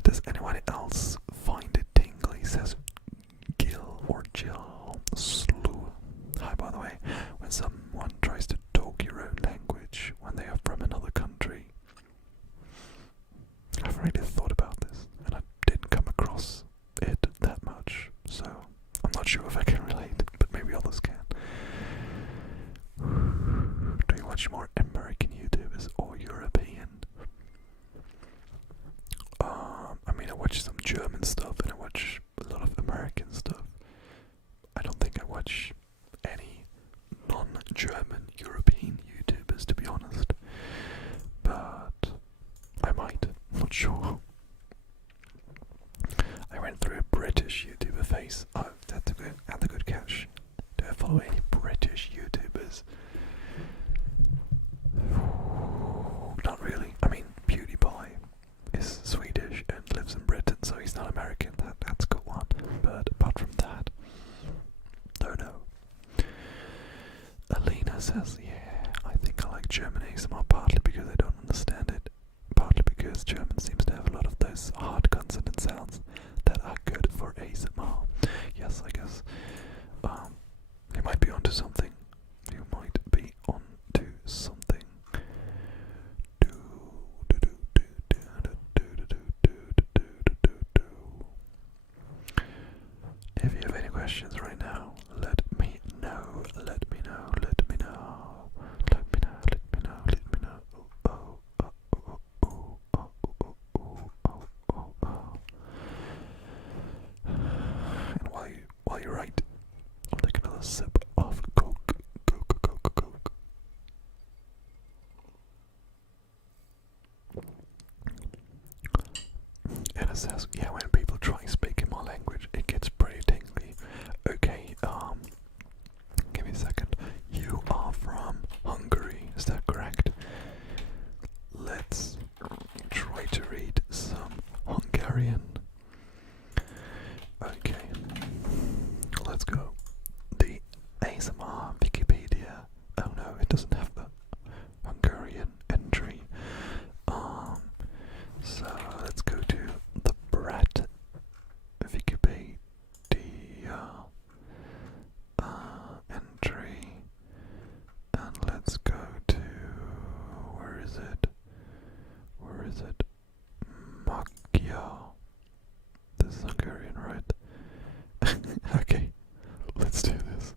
Does anyone else find it tingly? Says Gil or Jill Slew. Hi, by the way. watch more American YouTubers or European. I mean, I watch some German stuff and I watch a lot of American stuff. I don't think I watch any non-German European YouTubers, to be honest. But I might, not sure. I went through a British YouTuber phase. Oh, that's a good catch. Do I follow any British YouTubers? Not really. I mean, PewDiePie is Swedish and lives in Britain, so he's not American. That's a good one. But apart from that, don't know. Alina says, yeah, I think I like German ASMR partly because I don't understand it, partly because German seems to have a lot of those hard consonant sounds that are good for ASMR. Yes, I guess. You might be onto something. You might be onto something. If you have any questions right now, let me know. Let me know. Let me know. Let me know. Let me know. Let me know. Oh, oh, oh, oh, oh, oh, oh, oh, oh, oh. And while you write, I'll take another sip of Coke. Coke, Coke, Coke. And it says, yeah, when people try speaking my language, it gets pretty tingly. Okay, give me a second. You are from Hungary, is that correct? Let's try to read some Hungarian. Okay, let's go. The ASMR Wikipedia. Oh no, it doesn't have the Hungarian entry. So let's go to the Brat Wikipedia entry, and let's go to, where is it? Where is it? Magia. This is Hungarian, right? Okay, let's do this.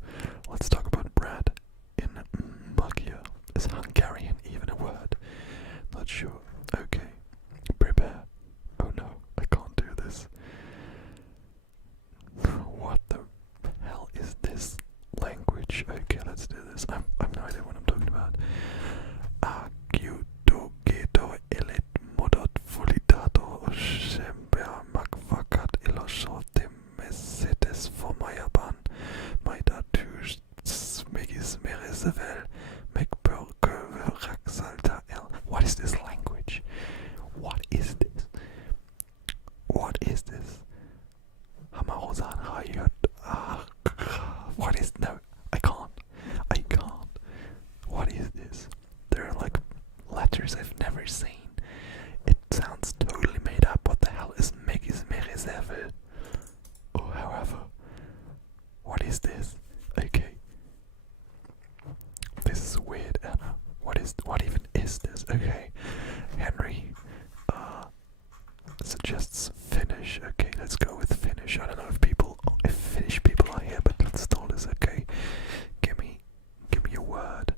Let's talk about Brad in Magia. Is Hungarian even a word? Not sure. Okay. Prepare. Oh no, I can't do this. What the hell is this language? Okay, let's do this. I've no idea what I'm talking about. Agiuto geto elit modot fulitato shember magvakat ilosote mesetes for mayaban. Maida tush smigis meresevel mekperke raksalta el. What is this language? What is this? What is this? Hamarozan Hayat. What is, no, I can't. I can't. What is this? There are like letters I've never seen. It sounds totally made up. What the hell is Megis Meresevel? Or however. What is this? Okay. This is weird, Anna. What even is this? Okay. Henry suggests Finnish. Okay, let's go with Finnish. I don't know if Finnish people are here, but let's stall this. Okay, give me a word.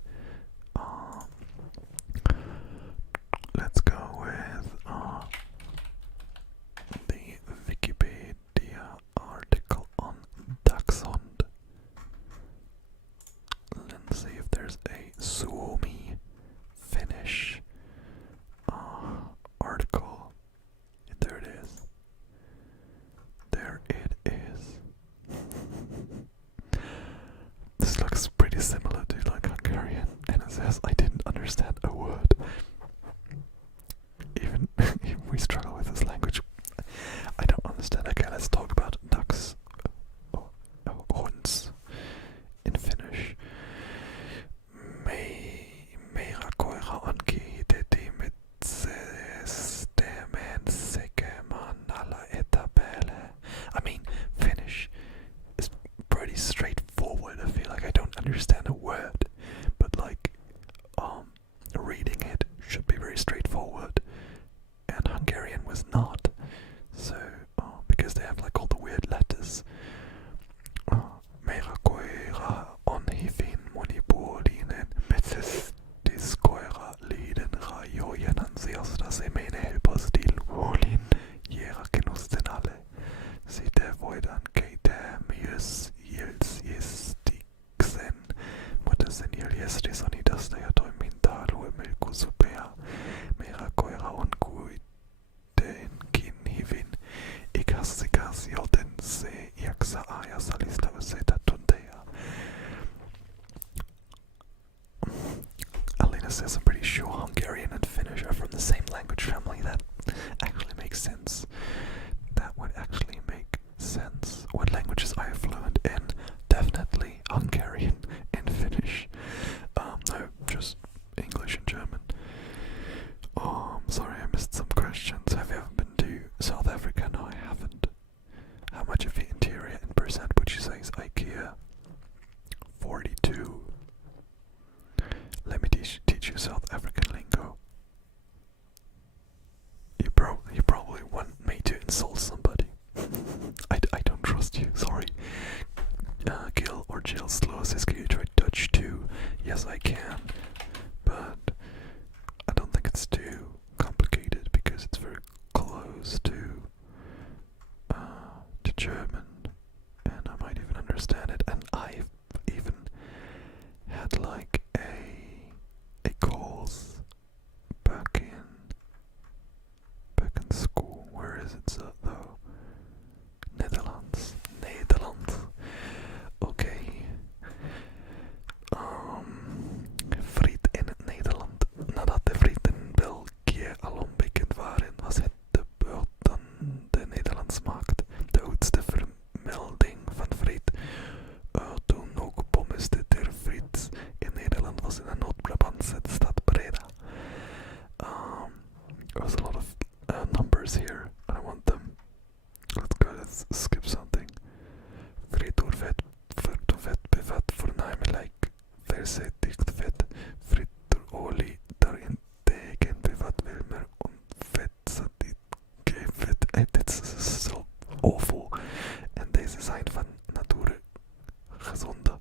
Let's go with the Wikipedia article on Dachshund. Let's see if there's a Suomi Finnish article. There it is. There it is. This looks pretty similar to like Hungarian, and it says I didn't understand a word. Even we struggle with this language. I don't understand. Okay, let's talk about ducks. Hunds in Finnish. Meira koira on kehitetti metsästämään sekämään alla etapelle. I mean, Finnish is pretty straightforward. I feel like I don't understand a word, but like, Jestisoni tästä ja toimintaa alue melko supea. Meillä koira on kuitenkin hyvin ikäisikäs, joten se jaksaa ajassa listaa useita tunteja. Alina says, I'm pretty sure Hungarian and Finnish are from the same language family. That actually makes sense. That would actually make sense. What languages are you fluent in? Definitely Hungarian and Finnish. No, just English and German. Sorry, I missed some questions. Have you ever been to South Africa? No, I haven't. How much of the interior in percent would you say is IKEA? 42. Let me teach you South African lingo. You probably want me to insult somebody. I don't trust you, sorry. Gil or Jill Slow says, can you try Dutch too? Yes, I can, but I don't think it's too complicated because it's very close to German, and I might even understand it. And I've even had like a course back in school. Where is it though? Netherlands. Okay. Friet in Nederland. Nadat de Friet in België al onbekend waren, was het de beurt aan de Nederlandsmarkt. De oudste vermelding van Friet toen ook pommeste ter Friet in Nederland was in de Noord-Brabantse stad Breda. There's a lot of numbers here. I don't want them. Let's skip something. Frituurvet bevat voornamelijk verzeidigd vet. Frituurolie daarentegen bevat veel meer onvetzadicht vet. It's so awful. En deze zijn van nature gezonde.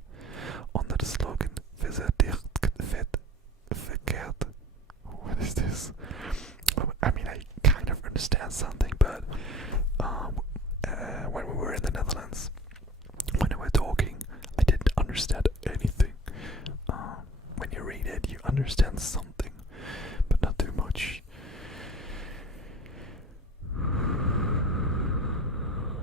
Onder de slogan verzeidigd vet verkeerd. What is this? I mean, I kind of understand something, but when we were in the Netherlands, when we were talking, I didn't understand anything. When you read it, you understand something, but not too much.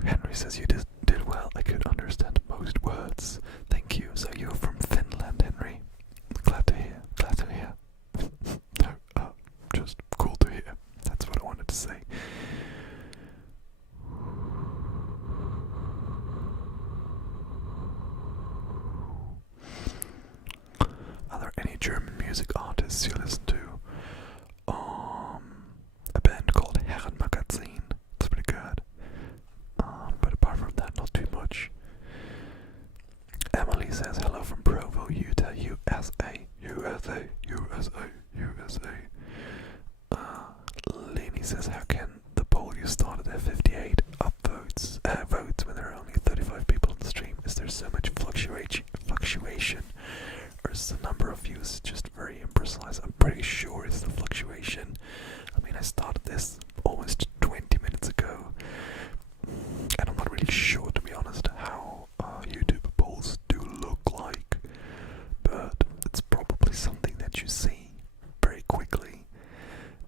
Henry says you did well. I could understand most words. Thank you. So you're from Finland, Henry. Glad to hear. No, just cool to hear. That's what I wanted to say. Are there any German music artists you listen to? A band called Herrenmagazin. It's pretty good. But apart from that, not too much. Emily says hello from Provo, Utah, USA. Lenny says, how can the poll you started at 58 votes when there are only 35 people on the stream? Is there so much fluctuation? Or is the number of views just very imprecise? I'm pretty sure it's the fluctuation. I mean, I started this almost 20 minutes ago, and I'm not really sure, to be honest, how YouTube polls do look like, but it's probably something that you see very quickly,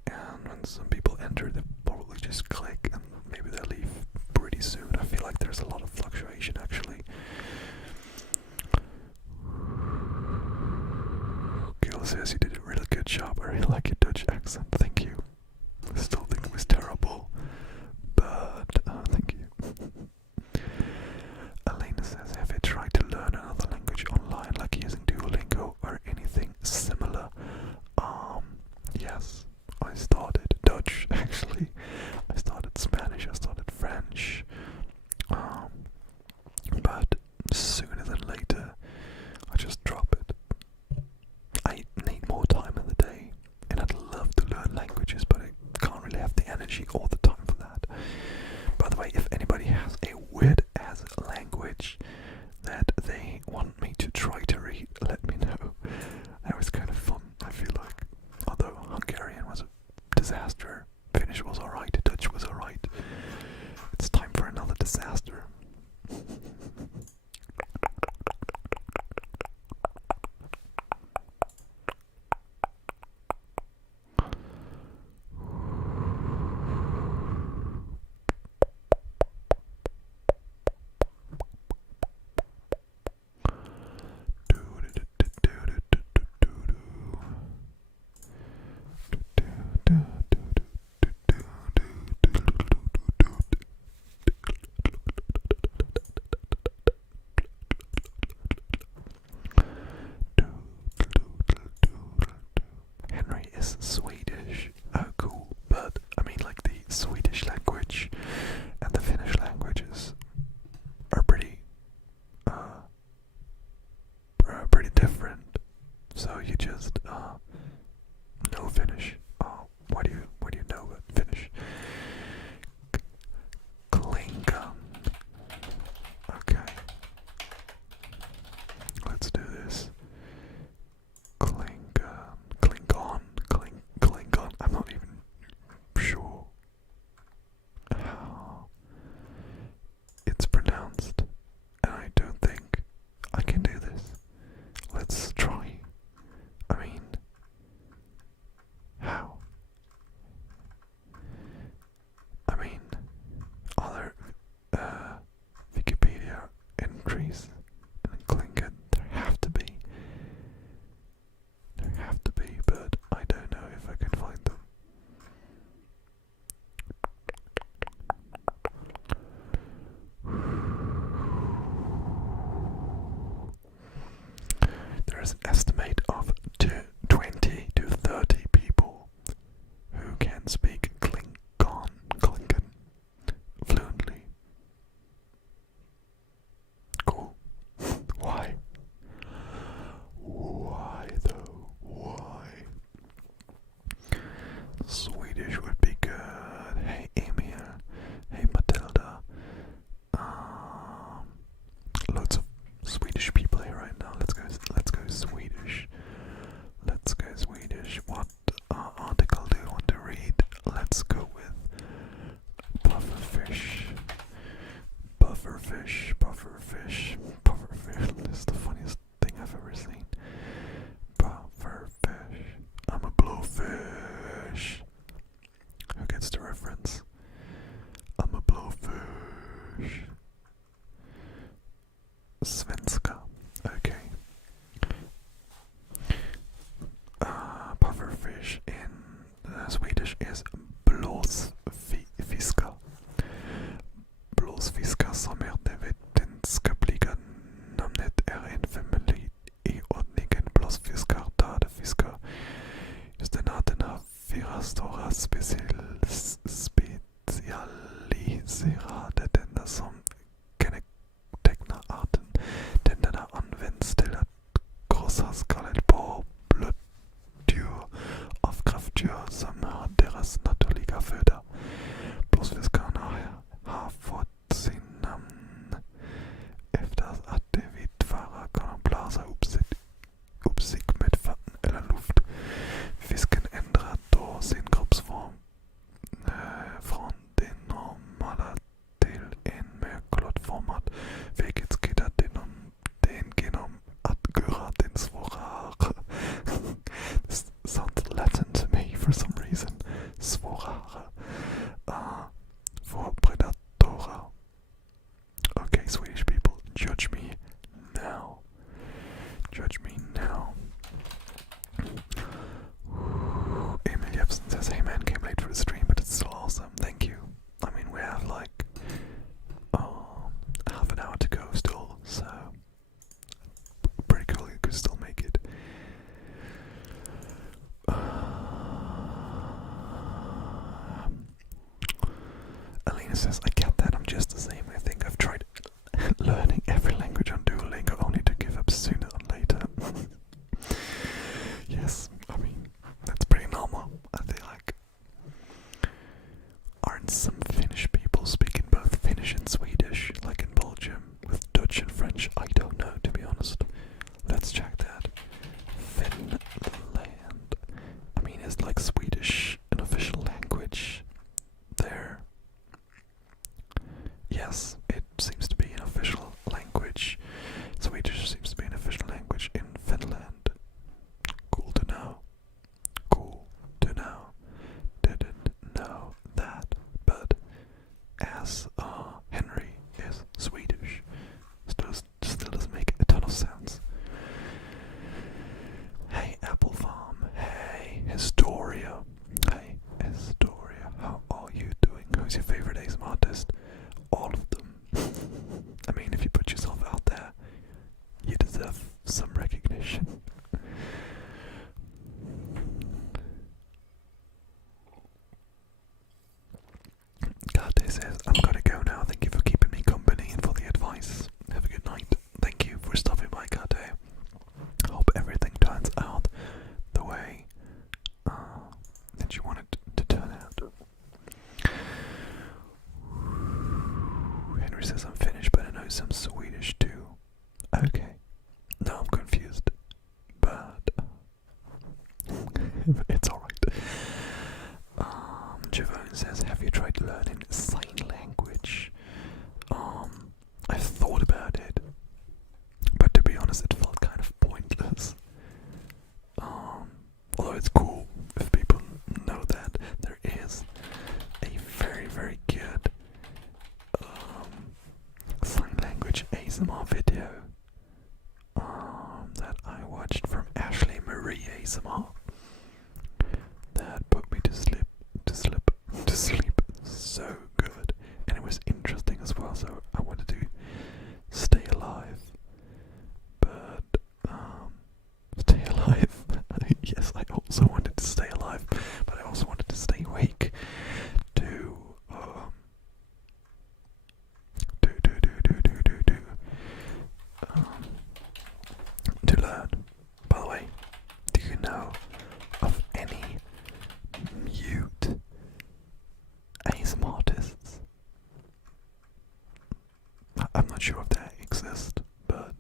and when some people enter, they probably just click and maybe they leave pretty soon. I feel like there's a lot of fluctuation actually. Gil says you did a really good job. I really like your Dutch accent. Thank you. I still think it was terrible, but thank you. Elena says, have you tried to learn another language online, like using Duolingo or anything similar? Yes, I started Dutch actually. I started Spanish, I started French, but sooner than later I just drop it. I need more time in the day, and I'd love to learn languages is Swedish. Oh, cool. But I mean, like the Swedish language and the Finnish languages are pretty different. So you just know Finnish. What do you know about Finnish? Klingon. Okay. Let's do this. Klingon. I'm not even sure how it's pronounced, and I don't think I can do this. Let's try. I mean, how? I mean, other Wikipedia entries in Klingon, there have to be, but I don't know if I can find them. There is an estimate of 20 to 30 people who can speak Klingon fluently. Cool. Why? Why though? Why? Swedish would be good. Hey Emil. Hey Matilda. Loads of Swedish people here right now. Let's go Swedish. Let's go Swedish. What article do you want to read? Let's go with pufferfish. This is the funniest thing I've ever seen. Pufferfish. I'm a blowfish. Who gets the reference? I'm a blowfish. Svenska. Okay. Pufferfish in Swedish is blåsfiska. Blåsfiska som är det vetenskapliga namnet är en familj i ordningen blåsfiskar, döda fiskar. Just den arten har 4 stora specialiserade tänder som kännetecknar arten. Tänderna används till att krossa skalet på blöddjur av kraftdjur som är deras naturliga föda. Blåsfiskarna har fått sin namn efter att de vid fara kan blåsa upp sig med vatten eller luft. Fisken ändrar då sin kroppsform från det normala till en mer klotformad, vilket skyddar den genom att göra den svårare. This sounds Latin to me for some reason. Svårare. For predatorer. Okay, Swedish people, judge me now. Emil Jepsen says, hey man, came late for the stream, but it's still awesome. Thank you. I mean, we have like half an hour to go still, so pretty cool you could still make it. Alina says, I get that, I'm just the same. I think I've tried learning every language on Duolingo only to give up sooner or later. Yes, I mean, that's pretty normal. I feel like, aren't some Finnish people speaking both Finnish and Swedish, like in Belgium, with Dutch and French? I don't know, to be honest. Let's check that. Finland. I mean, is like Swedish an official language there? Yes, it seems to be an official language. Swedish seems to be an official language in Finland. Cool to know. Didn't know that. But as Henry is Swedish, still doesn't make a ton of sense. Hey Apple Farm. Hey Historia. How are you doing? Who's your favorite ASMR artist? All of them. I mean, if you put yourself out there, you deserve some recognition. It's alright. Javone says, have you tried learning sign language? I thought about it, but to be honest, it felt kind of pointless. Although it's cool if people know that there is a very, very good sign language ASMR video that I watched from Ashley Marie ASMR that put me to sleep so good, and it was interesting as well, so I wanted to stay alive. But stay alive. Yes, I also wanted to stay alive, but I also wanted to stay awake to to learn. By the way, do you know of any mute ASMR artists? I'm not sure if they exist, but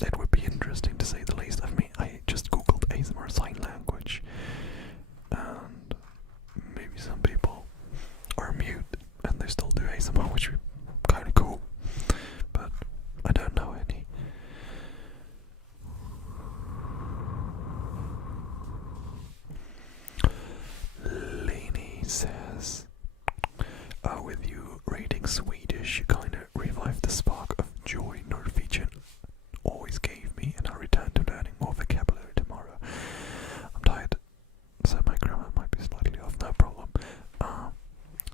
it would be interesting to say the least. I just googled ASMR sign language, and maybe some people are mute and they still do ASMR, which would be kind of cool, but I don't know any. Leni says, with you reading Swedish, you kind of revived the spark of joy Norwegian always gave me, and I'll return to learning more vocabulary tomorrow. I'm tired, so my grammar might be slightly off, no problem.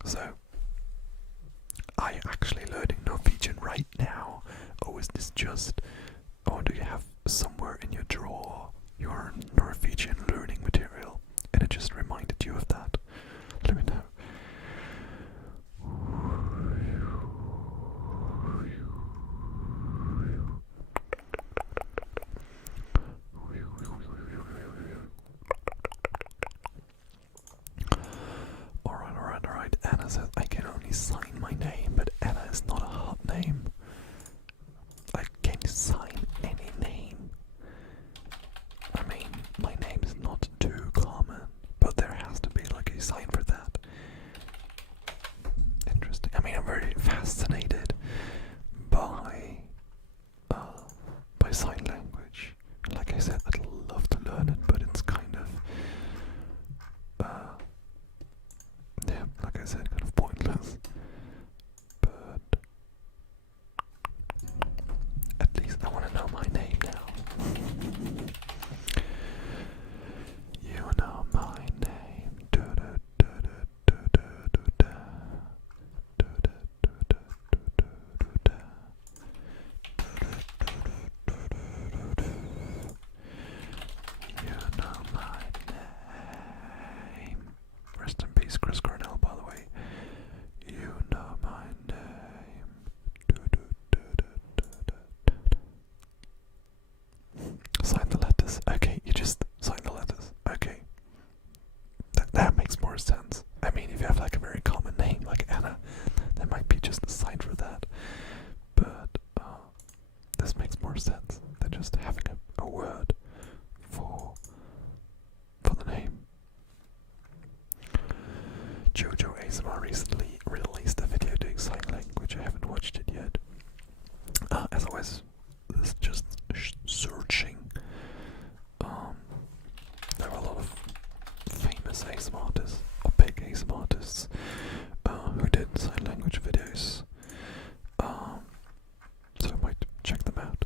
So, are you actually learning Norwegian right now, or is this just, or do you have somewhere in your drawer your Norwegian learning material, and it just reminded you of that? Let me know. Alright. Anna says, I can only sign my name, but Anna is not a hot name. Like, can you sign any name? I mean, my name is not too common, but there has to be like a sign for that. Interesting. I mean, I'm very fascinated by sign language. Like I said, I'd love to learn it, but it's kind of yeah, like I said, kind of pointless. But at least I want to know my name now. You know my name. You know my name. Rest in peace, Chris Cornell, by the way. You know my name. Sign the letters. Okay, you just sign the letters. Okay. That makes more sense. I mean, if you have like a very common name like Anna, there might be just a sign for that. But this makes more sense than just having a word for the name. Jojo ASMR recently released a video doing sign language. I haven't watched it yet. As always, this just searching. There are a lot of famous ASMR artists, or big ASMR artists, who did sign language videos. So I might check them out.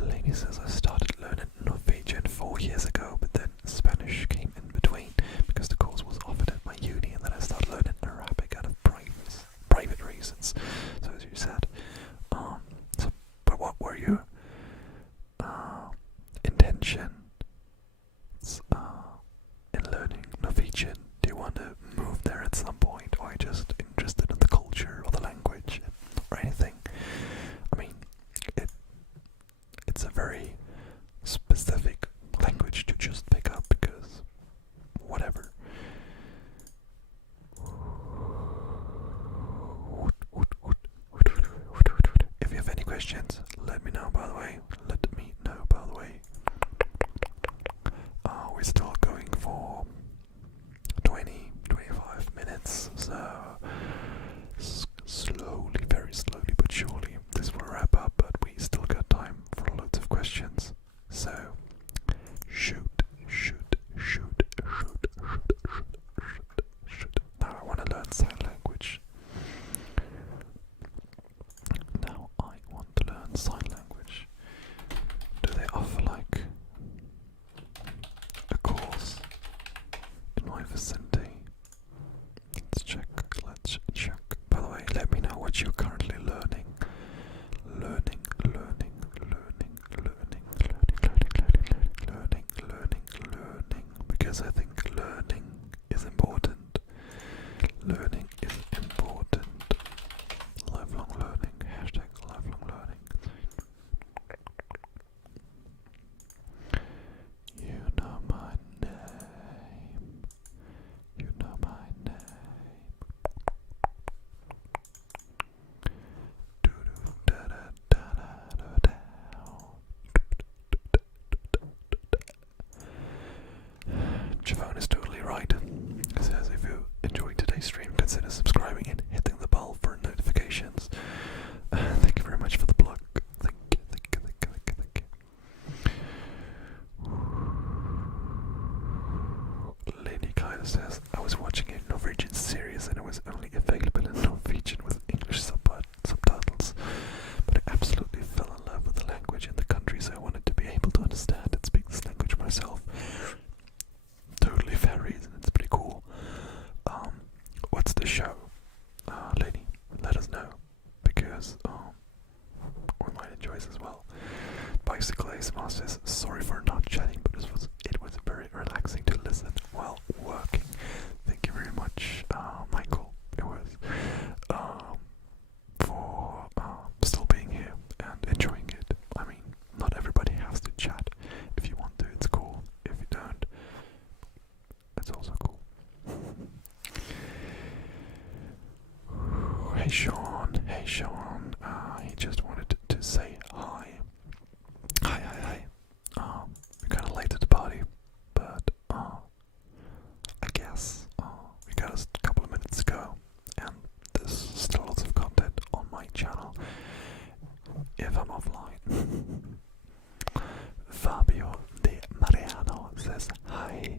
Lady says, I started learning Norwegian 4 years ago, but then Spanish came in between because the course was offered at my uni, and then I started learning Arabic out of private reasons. So as you said, but what were your intentions in learning Norwegian? Do you want to move there at some point, or are you just interested in the culture or the language or anything? I mean, it's a very specific language to just pick up because whatever. vicinity. Let's check. Let's check. By the way, let me know what you're currently learning. Learning, learning, learning, learning, learning, learning, learning, learning, learning. Because I think learning is important. Learning is important. Lifelong learning. Hashtag lifelong learning. You know my name. You know my name. Javon is totally right. It says if you enjoyed today's stream, consider subscribing and hitting the bell for notifications. Thank you very much for the plug. Thank you, thank you, thank you, thank you, thank you. Lady Kyla says, I was watching a Norwegian series and it was only available in Norwegian with English subtitles, but I absolutely fell in love with the language and the country, so I wanted to be able to understand and speak this language myself. Totally fair reason, it's pretty cool. What's the show? Lady, let us know, because we might enjoy this as well. Bicycle ASMR says, sorry for not chatting, but it was very relaxing to listen while working. Thank you very much, Michael. It was for still being here and enjoying it. I mean, not everybody has to chat. If you want to, it's cool. If you don't, it's also cool. Hey Sean, he just wanted to say hi. Hi. We're kinda late to the party, but I guess we got a couple of minutes to go, and there's still lots of content on my channel if I'm offline. Fabio De Mariano says hi.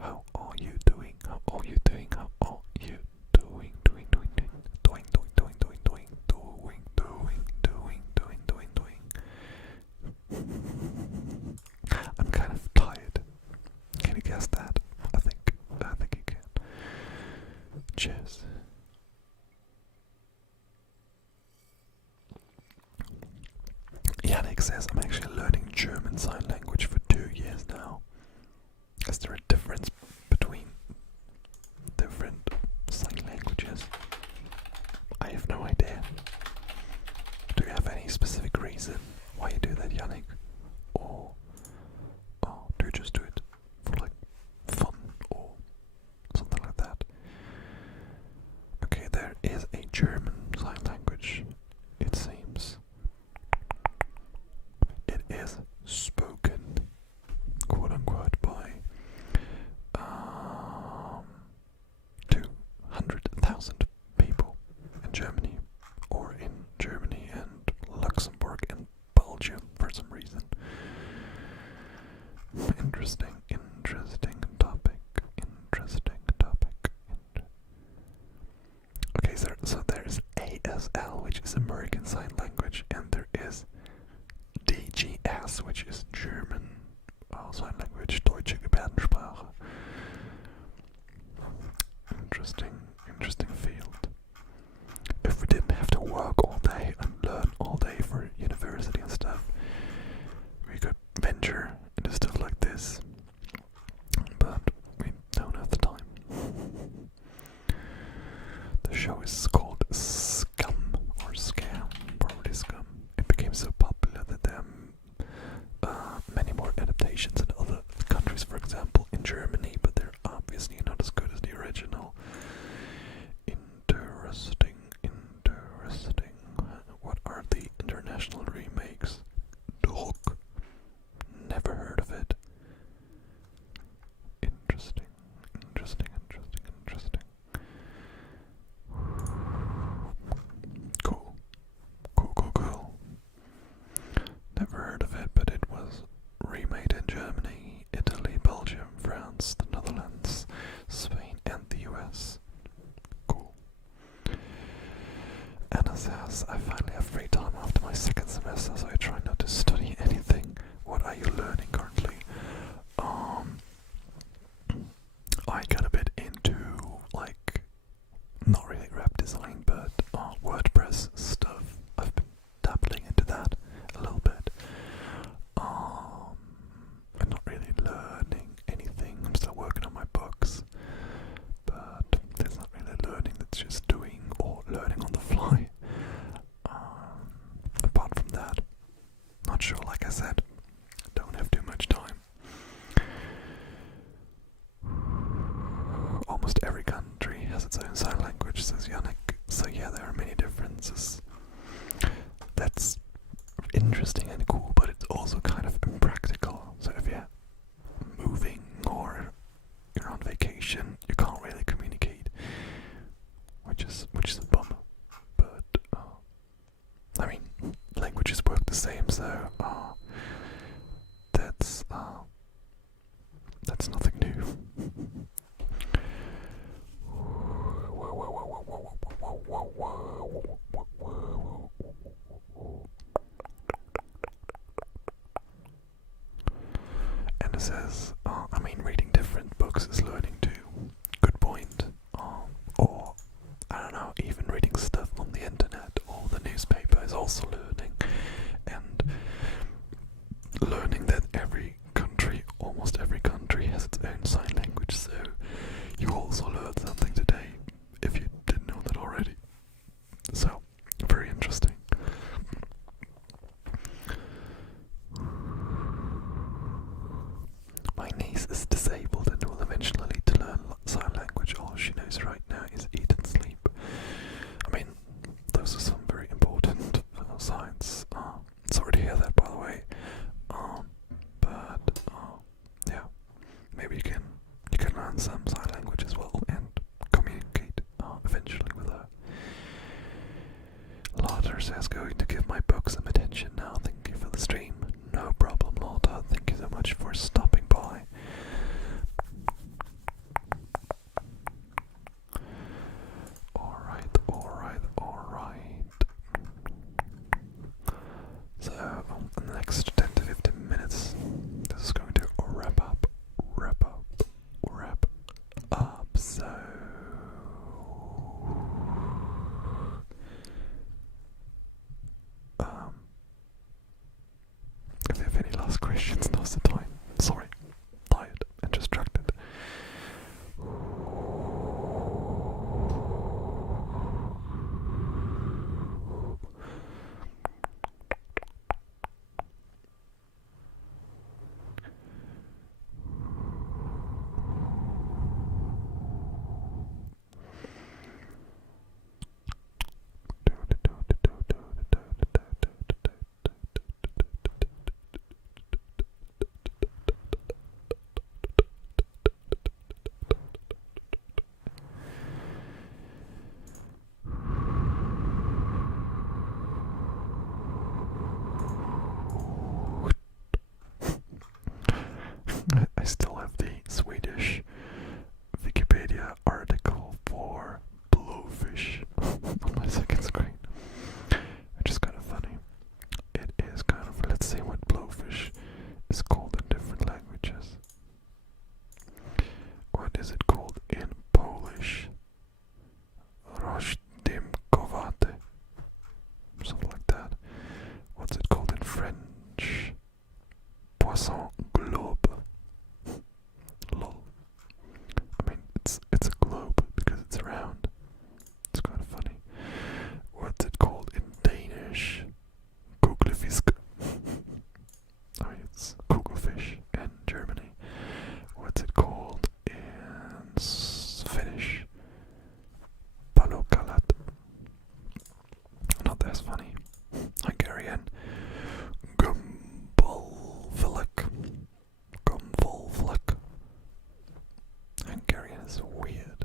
How are you doing? I'm kind of tired. Can you guess that? I think you can. Cheers. Yannick says, I'm actually learning German Sign Language for 2 years now. Is there a difference between different sign languages? I have no idea. Do you have any specific reason why you do that, Yannick? Or do you just do it for like fun or something like that? Okay, there is a German sign language, it seems. It is spoken, quote unquote, by 200,000 people in Germany, or in Germany and Luxembourg and Belgium for some reason. Interesting topic. Okay, so there's ASL, which is American Sign Language, and there is DGS, which is German Sign Language, Deutsche Gebärdensprache. Interesting field. If we didn't have to work all day and learn all day for university and stuff, we could venture into stuff like this, but we don't have the time. The show is called Scum, or Scam, probably Scum. It became so popular that there are many more adaptations in other countries, for example in Germany, but they're obviously not as good as the original. Interesting. What are the international remakes? Druck. Never heard of it. Interesting. Cool. Never heard of it, but it was remade in Germany, Italy, Belgium, France, the Netherlands, Spain, and the US. Cool. Anna says, I finally have free time after my second semester, so I try not to study anything. What are you learning currently? almost every country has its own sign language, says Yannick. So yeah, there are many differences. That's interesting and cool, but it's also kind of impractical. So if you're moving or you're on vacation, you can't really communicate, which is a bummer. But I mean, languages work the same, so that's nothing new. And it says, I mean, reading different books is learning too. Good point. Or, I don't know, even reading stuff on the internet or the newspaper is also learning. And learning that almost every country has its own sign language, so you also learned something today, if you didn't know that already. So, very interesting. My niece is disabled and will eventually need to learn sign language. All she knows right now is eat and sleep. I mean, those are some very important signs. Sorry to hear that, by the way. But yeah, maybe you can learn some sign language as well and communicate eventually with her. Lauder says, going to give my book some attention now. Thank you for the stream. No problem, Lauder. Thank you so much for stopping by. Alright. So, in the next 10 to 15 minutes, this is going to wrap up. So, if you have any last questions, now's the time. Sorry, tired and distracted. I still have the Swedish Wikipedia article for blowfish on my second screen, which is kind of funny. It is kind of, let's see what blowfish is called in different languages. What is it called in Polish? Rozdymkowate, something like that. What's it called in French? Poisson globe. Lol. I mean, it's a globe because it's round. It's kind of funny. What's it called in Danish? Kugelfisk. I mean, it's kugelfish in Germany. What's it called in Finnish? Palokalat. Not as funny. Hungarian. Gumbolvlek. Hungarian is weird.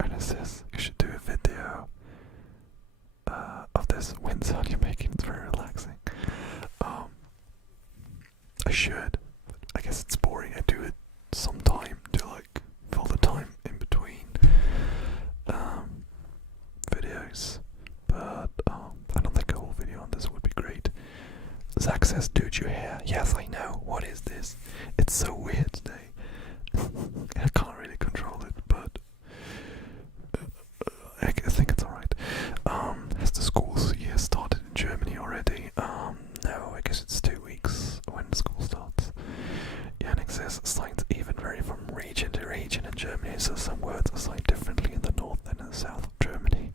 And it says you should do a video of this wind sound you're making. It's very relaxing. I should. I guess it's boring. I do it sometime to like fill the time in between videos. But I don't think a whole video on this would be great. Zach says, dude, your hair. Yes, I know. What is this? It's so weird today. I can't really control it, but I think it's alright. Has the school year started in Germany already? No, I guess it's 2 weeks when school starts. Yannick says, signs even vary from region to region in Germany, so some words are signed differently in the north than in the south of Germany.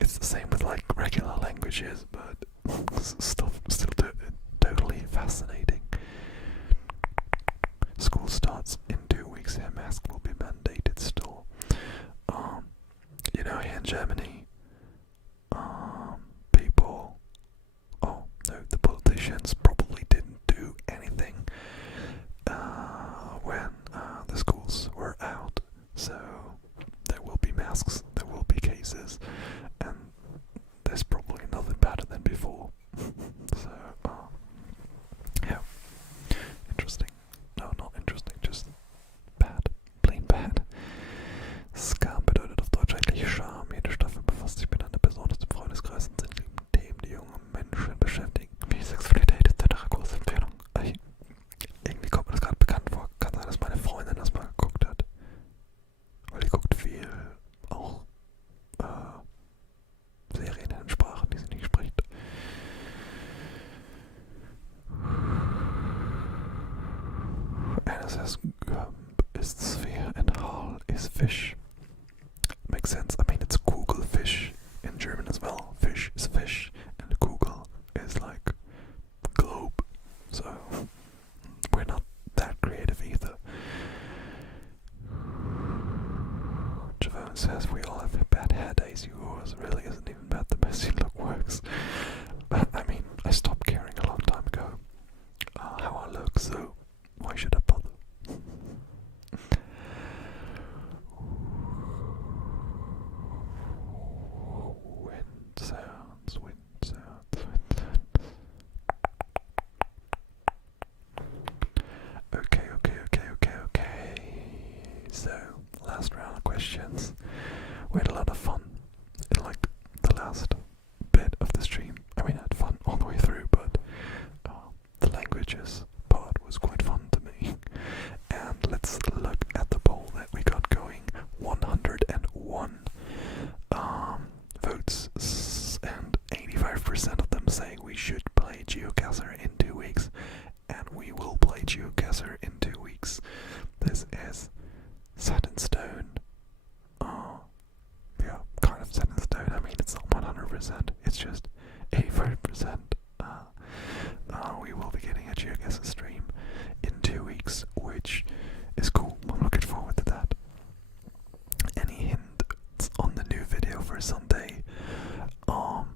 It's the same with like regular languages, but stuff still totally says is sphere and Hal is fish. Makes sense. I mean, it's Kugelfish in German as well. Fish is fish, and Kugel is like globe. So we're not that creative either. Javon says we all have bad hair days. Yours really isn't even bad. The messy look works. But I mean, I stopped caring a long time ago how I look, so why should I bother? Wind sounds, wind sounds, wind sounds. Okay. So, last round of questions. We had a lot of fun in like the last bit of the stream. I mean, I had fun all the way through, but the languages part was quite fun to me. And let's look at the poll that we got going. 101 votes, and 85% of them say we should play Geocacher in 2 weeks, and we will play Geocacher in 2 weeks. This is set in stone. Yeah, kind of set in stone. I mean, it's not 100%, it's just 85%. We will be getting a Geocacher stream in 2 weeks, which is cool. I'm looking forward to that. Any hints on the new video for Sunday? No,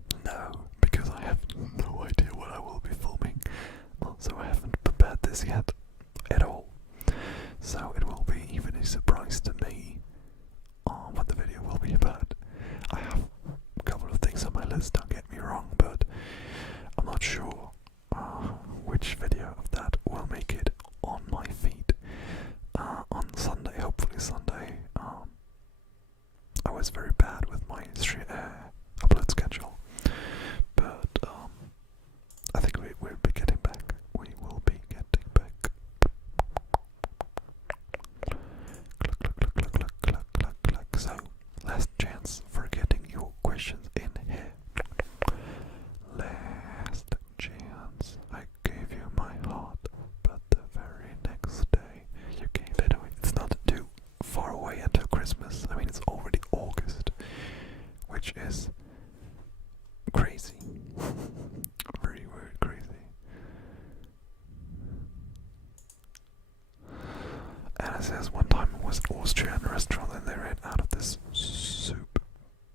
because I have no idea what I will be filming. So I haven't prepared this yet at all. So it will be even a surprise to me what the video will be about. I have a couple of things on my list, don't get me wrong, but I'm not sure which video of that will make it on my feed on Sunday, hopefully Sunday. I was very bad with my upload schedule, but I think we'll be getting back. We will be getting back. Cluck. So, last chance for getting your questions in here. Last chance. I gave you my heart, but the very next day you gave it away. It's not too far away until Christmas. I mean, it's already August, which is crazy. Very crazy. And it says one time it was an Austrian restaurant and they ran out of this soup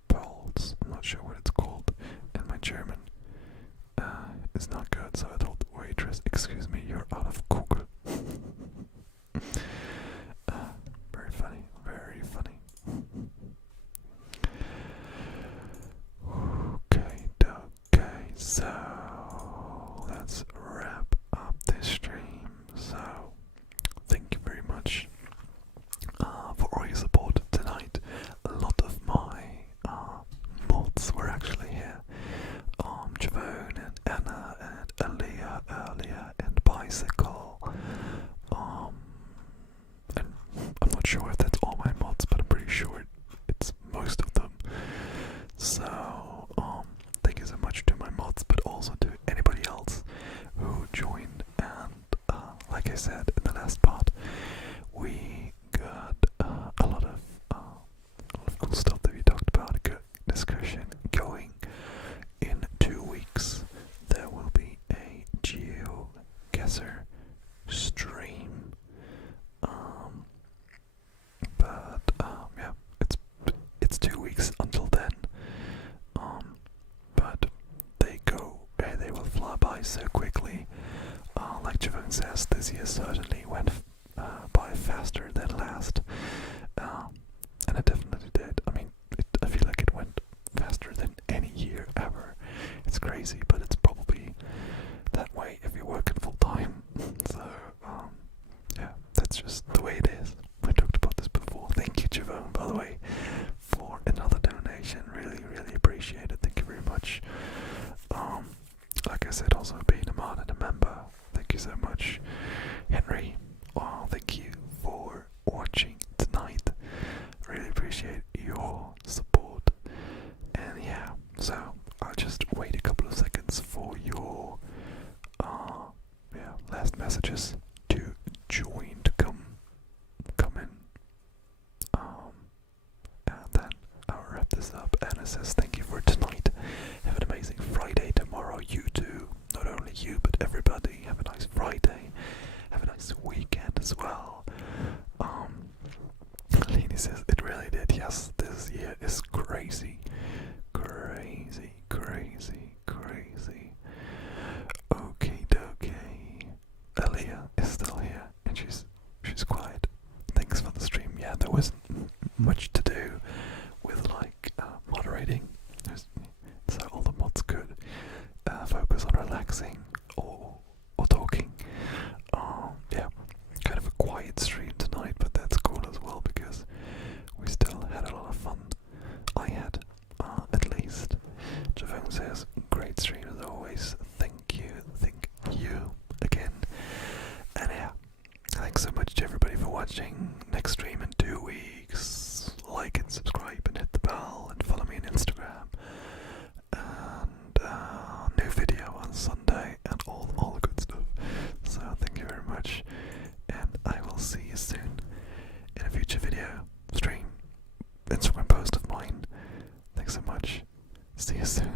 balls. I'm not sure what it's called, and my German is not good, so I told the waitress, "Excuse me, you're out of Kugel." Very funny, very funny. Okay, so let's wrap up this stream. So, thank you very much for all your support tonight. A lot of my mods were actually here. Javone and Anna and Aaliyah earlier and Bicycle. And I'm not sure if that's all my mods, but I'm pretty sure it's most of them. So, thank you so much to my mods, but also to anybody else who joined. And like I said in the last part, we got a lot of cool stuff that we talked about. A good discussion going. In 2 weeks, there will be a Geocacher stream. Yeah, it's 2 weeks until then. But they will fly by so quickly. Like Javon says, this year certainly went by faster than last. And it definitely did. I mean, I feel like it went faster than any year ever. It's crazy, but it's probably that way if you're working full time. So, yeah, that's just the way it is. I talked about this before. Thank you, Javon, by the way, for another donation. Really appreciate it. Thank you very much. Like I said, also being a mod and a member. Thank you so much, Henry. Thank you for watching tonight. Really appreciate your support. And yeah, so I'll just wait a couple of seconds for your last messages to join, to come watching. Next stream in 2 weeks. Like and subscribe and hit the bell and follow me on Instagram. And new video on Sunday and all the good stuff. So thank you very much, and I will see you soon in a future video, stream, Instagram post of mine. Thanks so much. See you soon.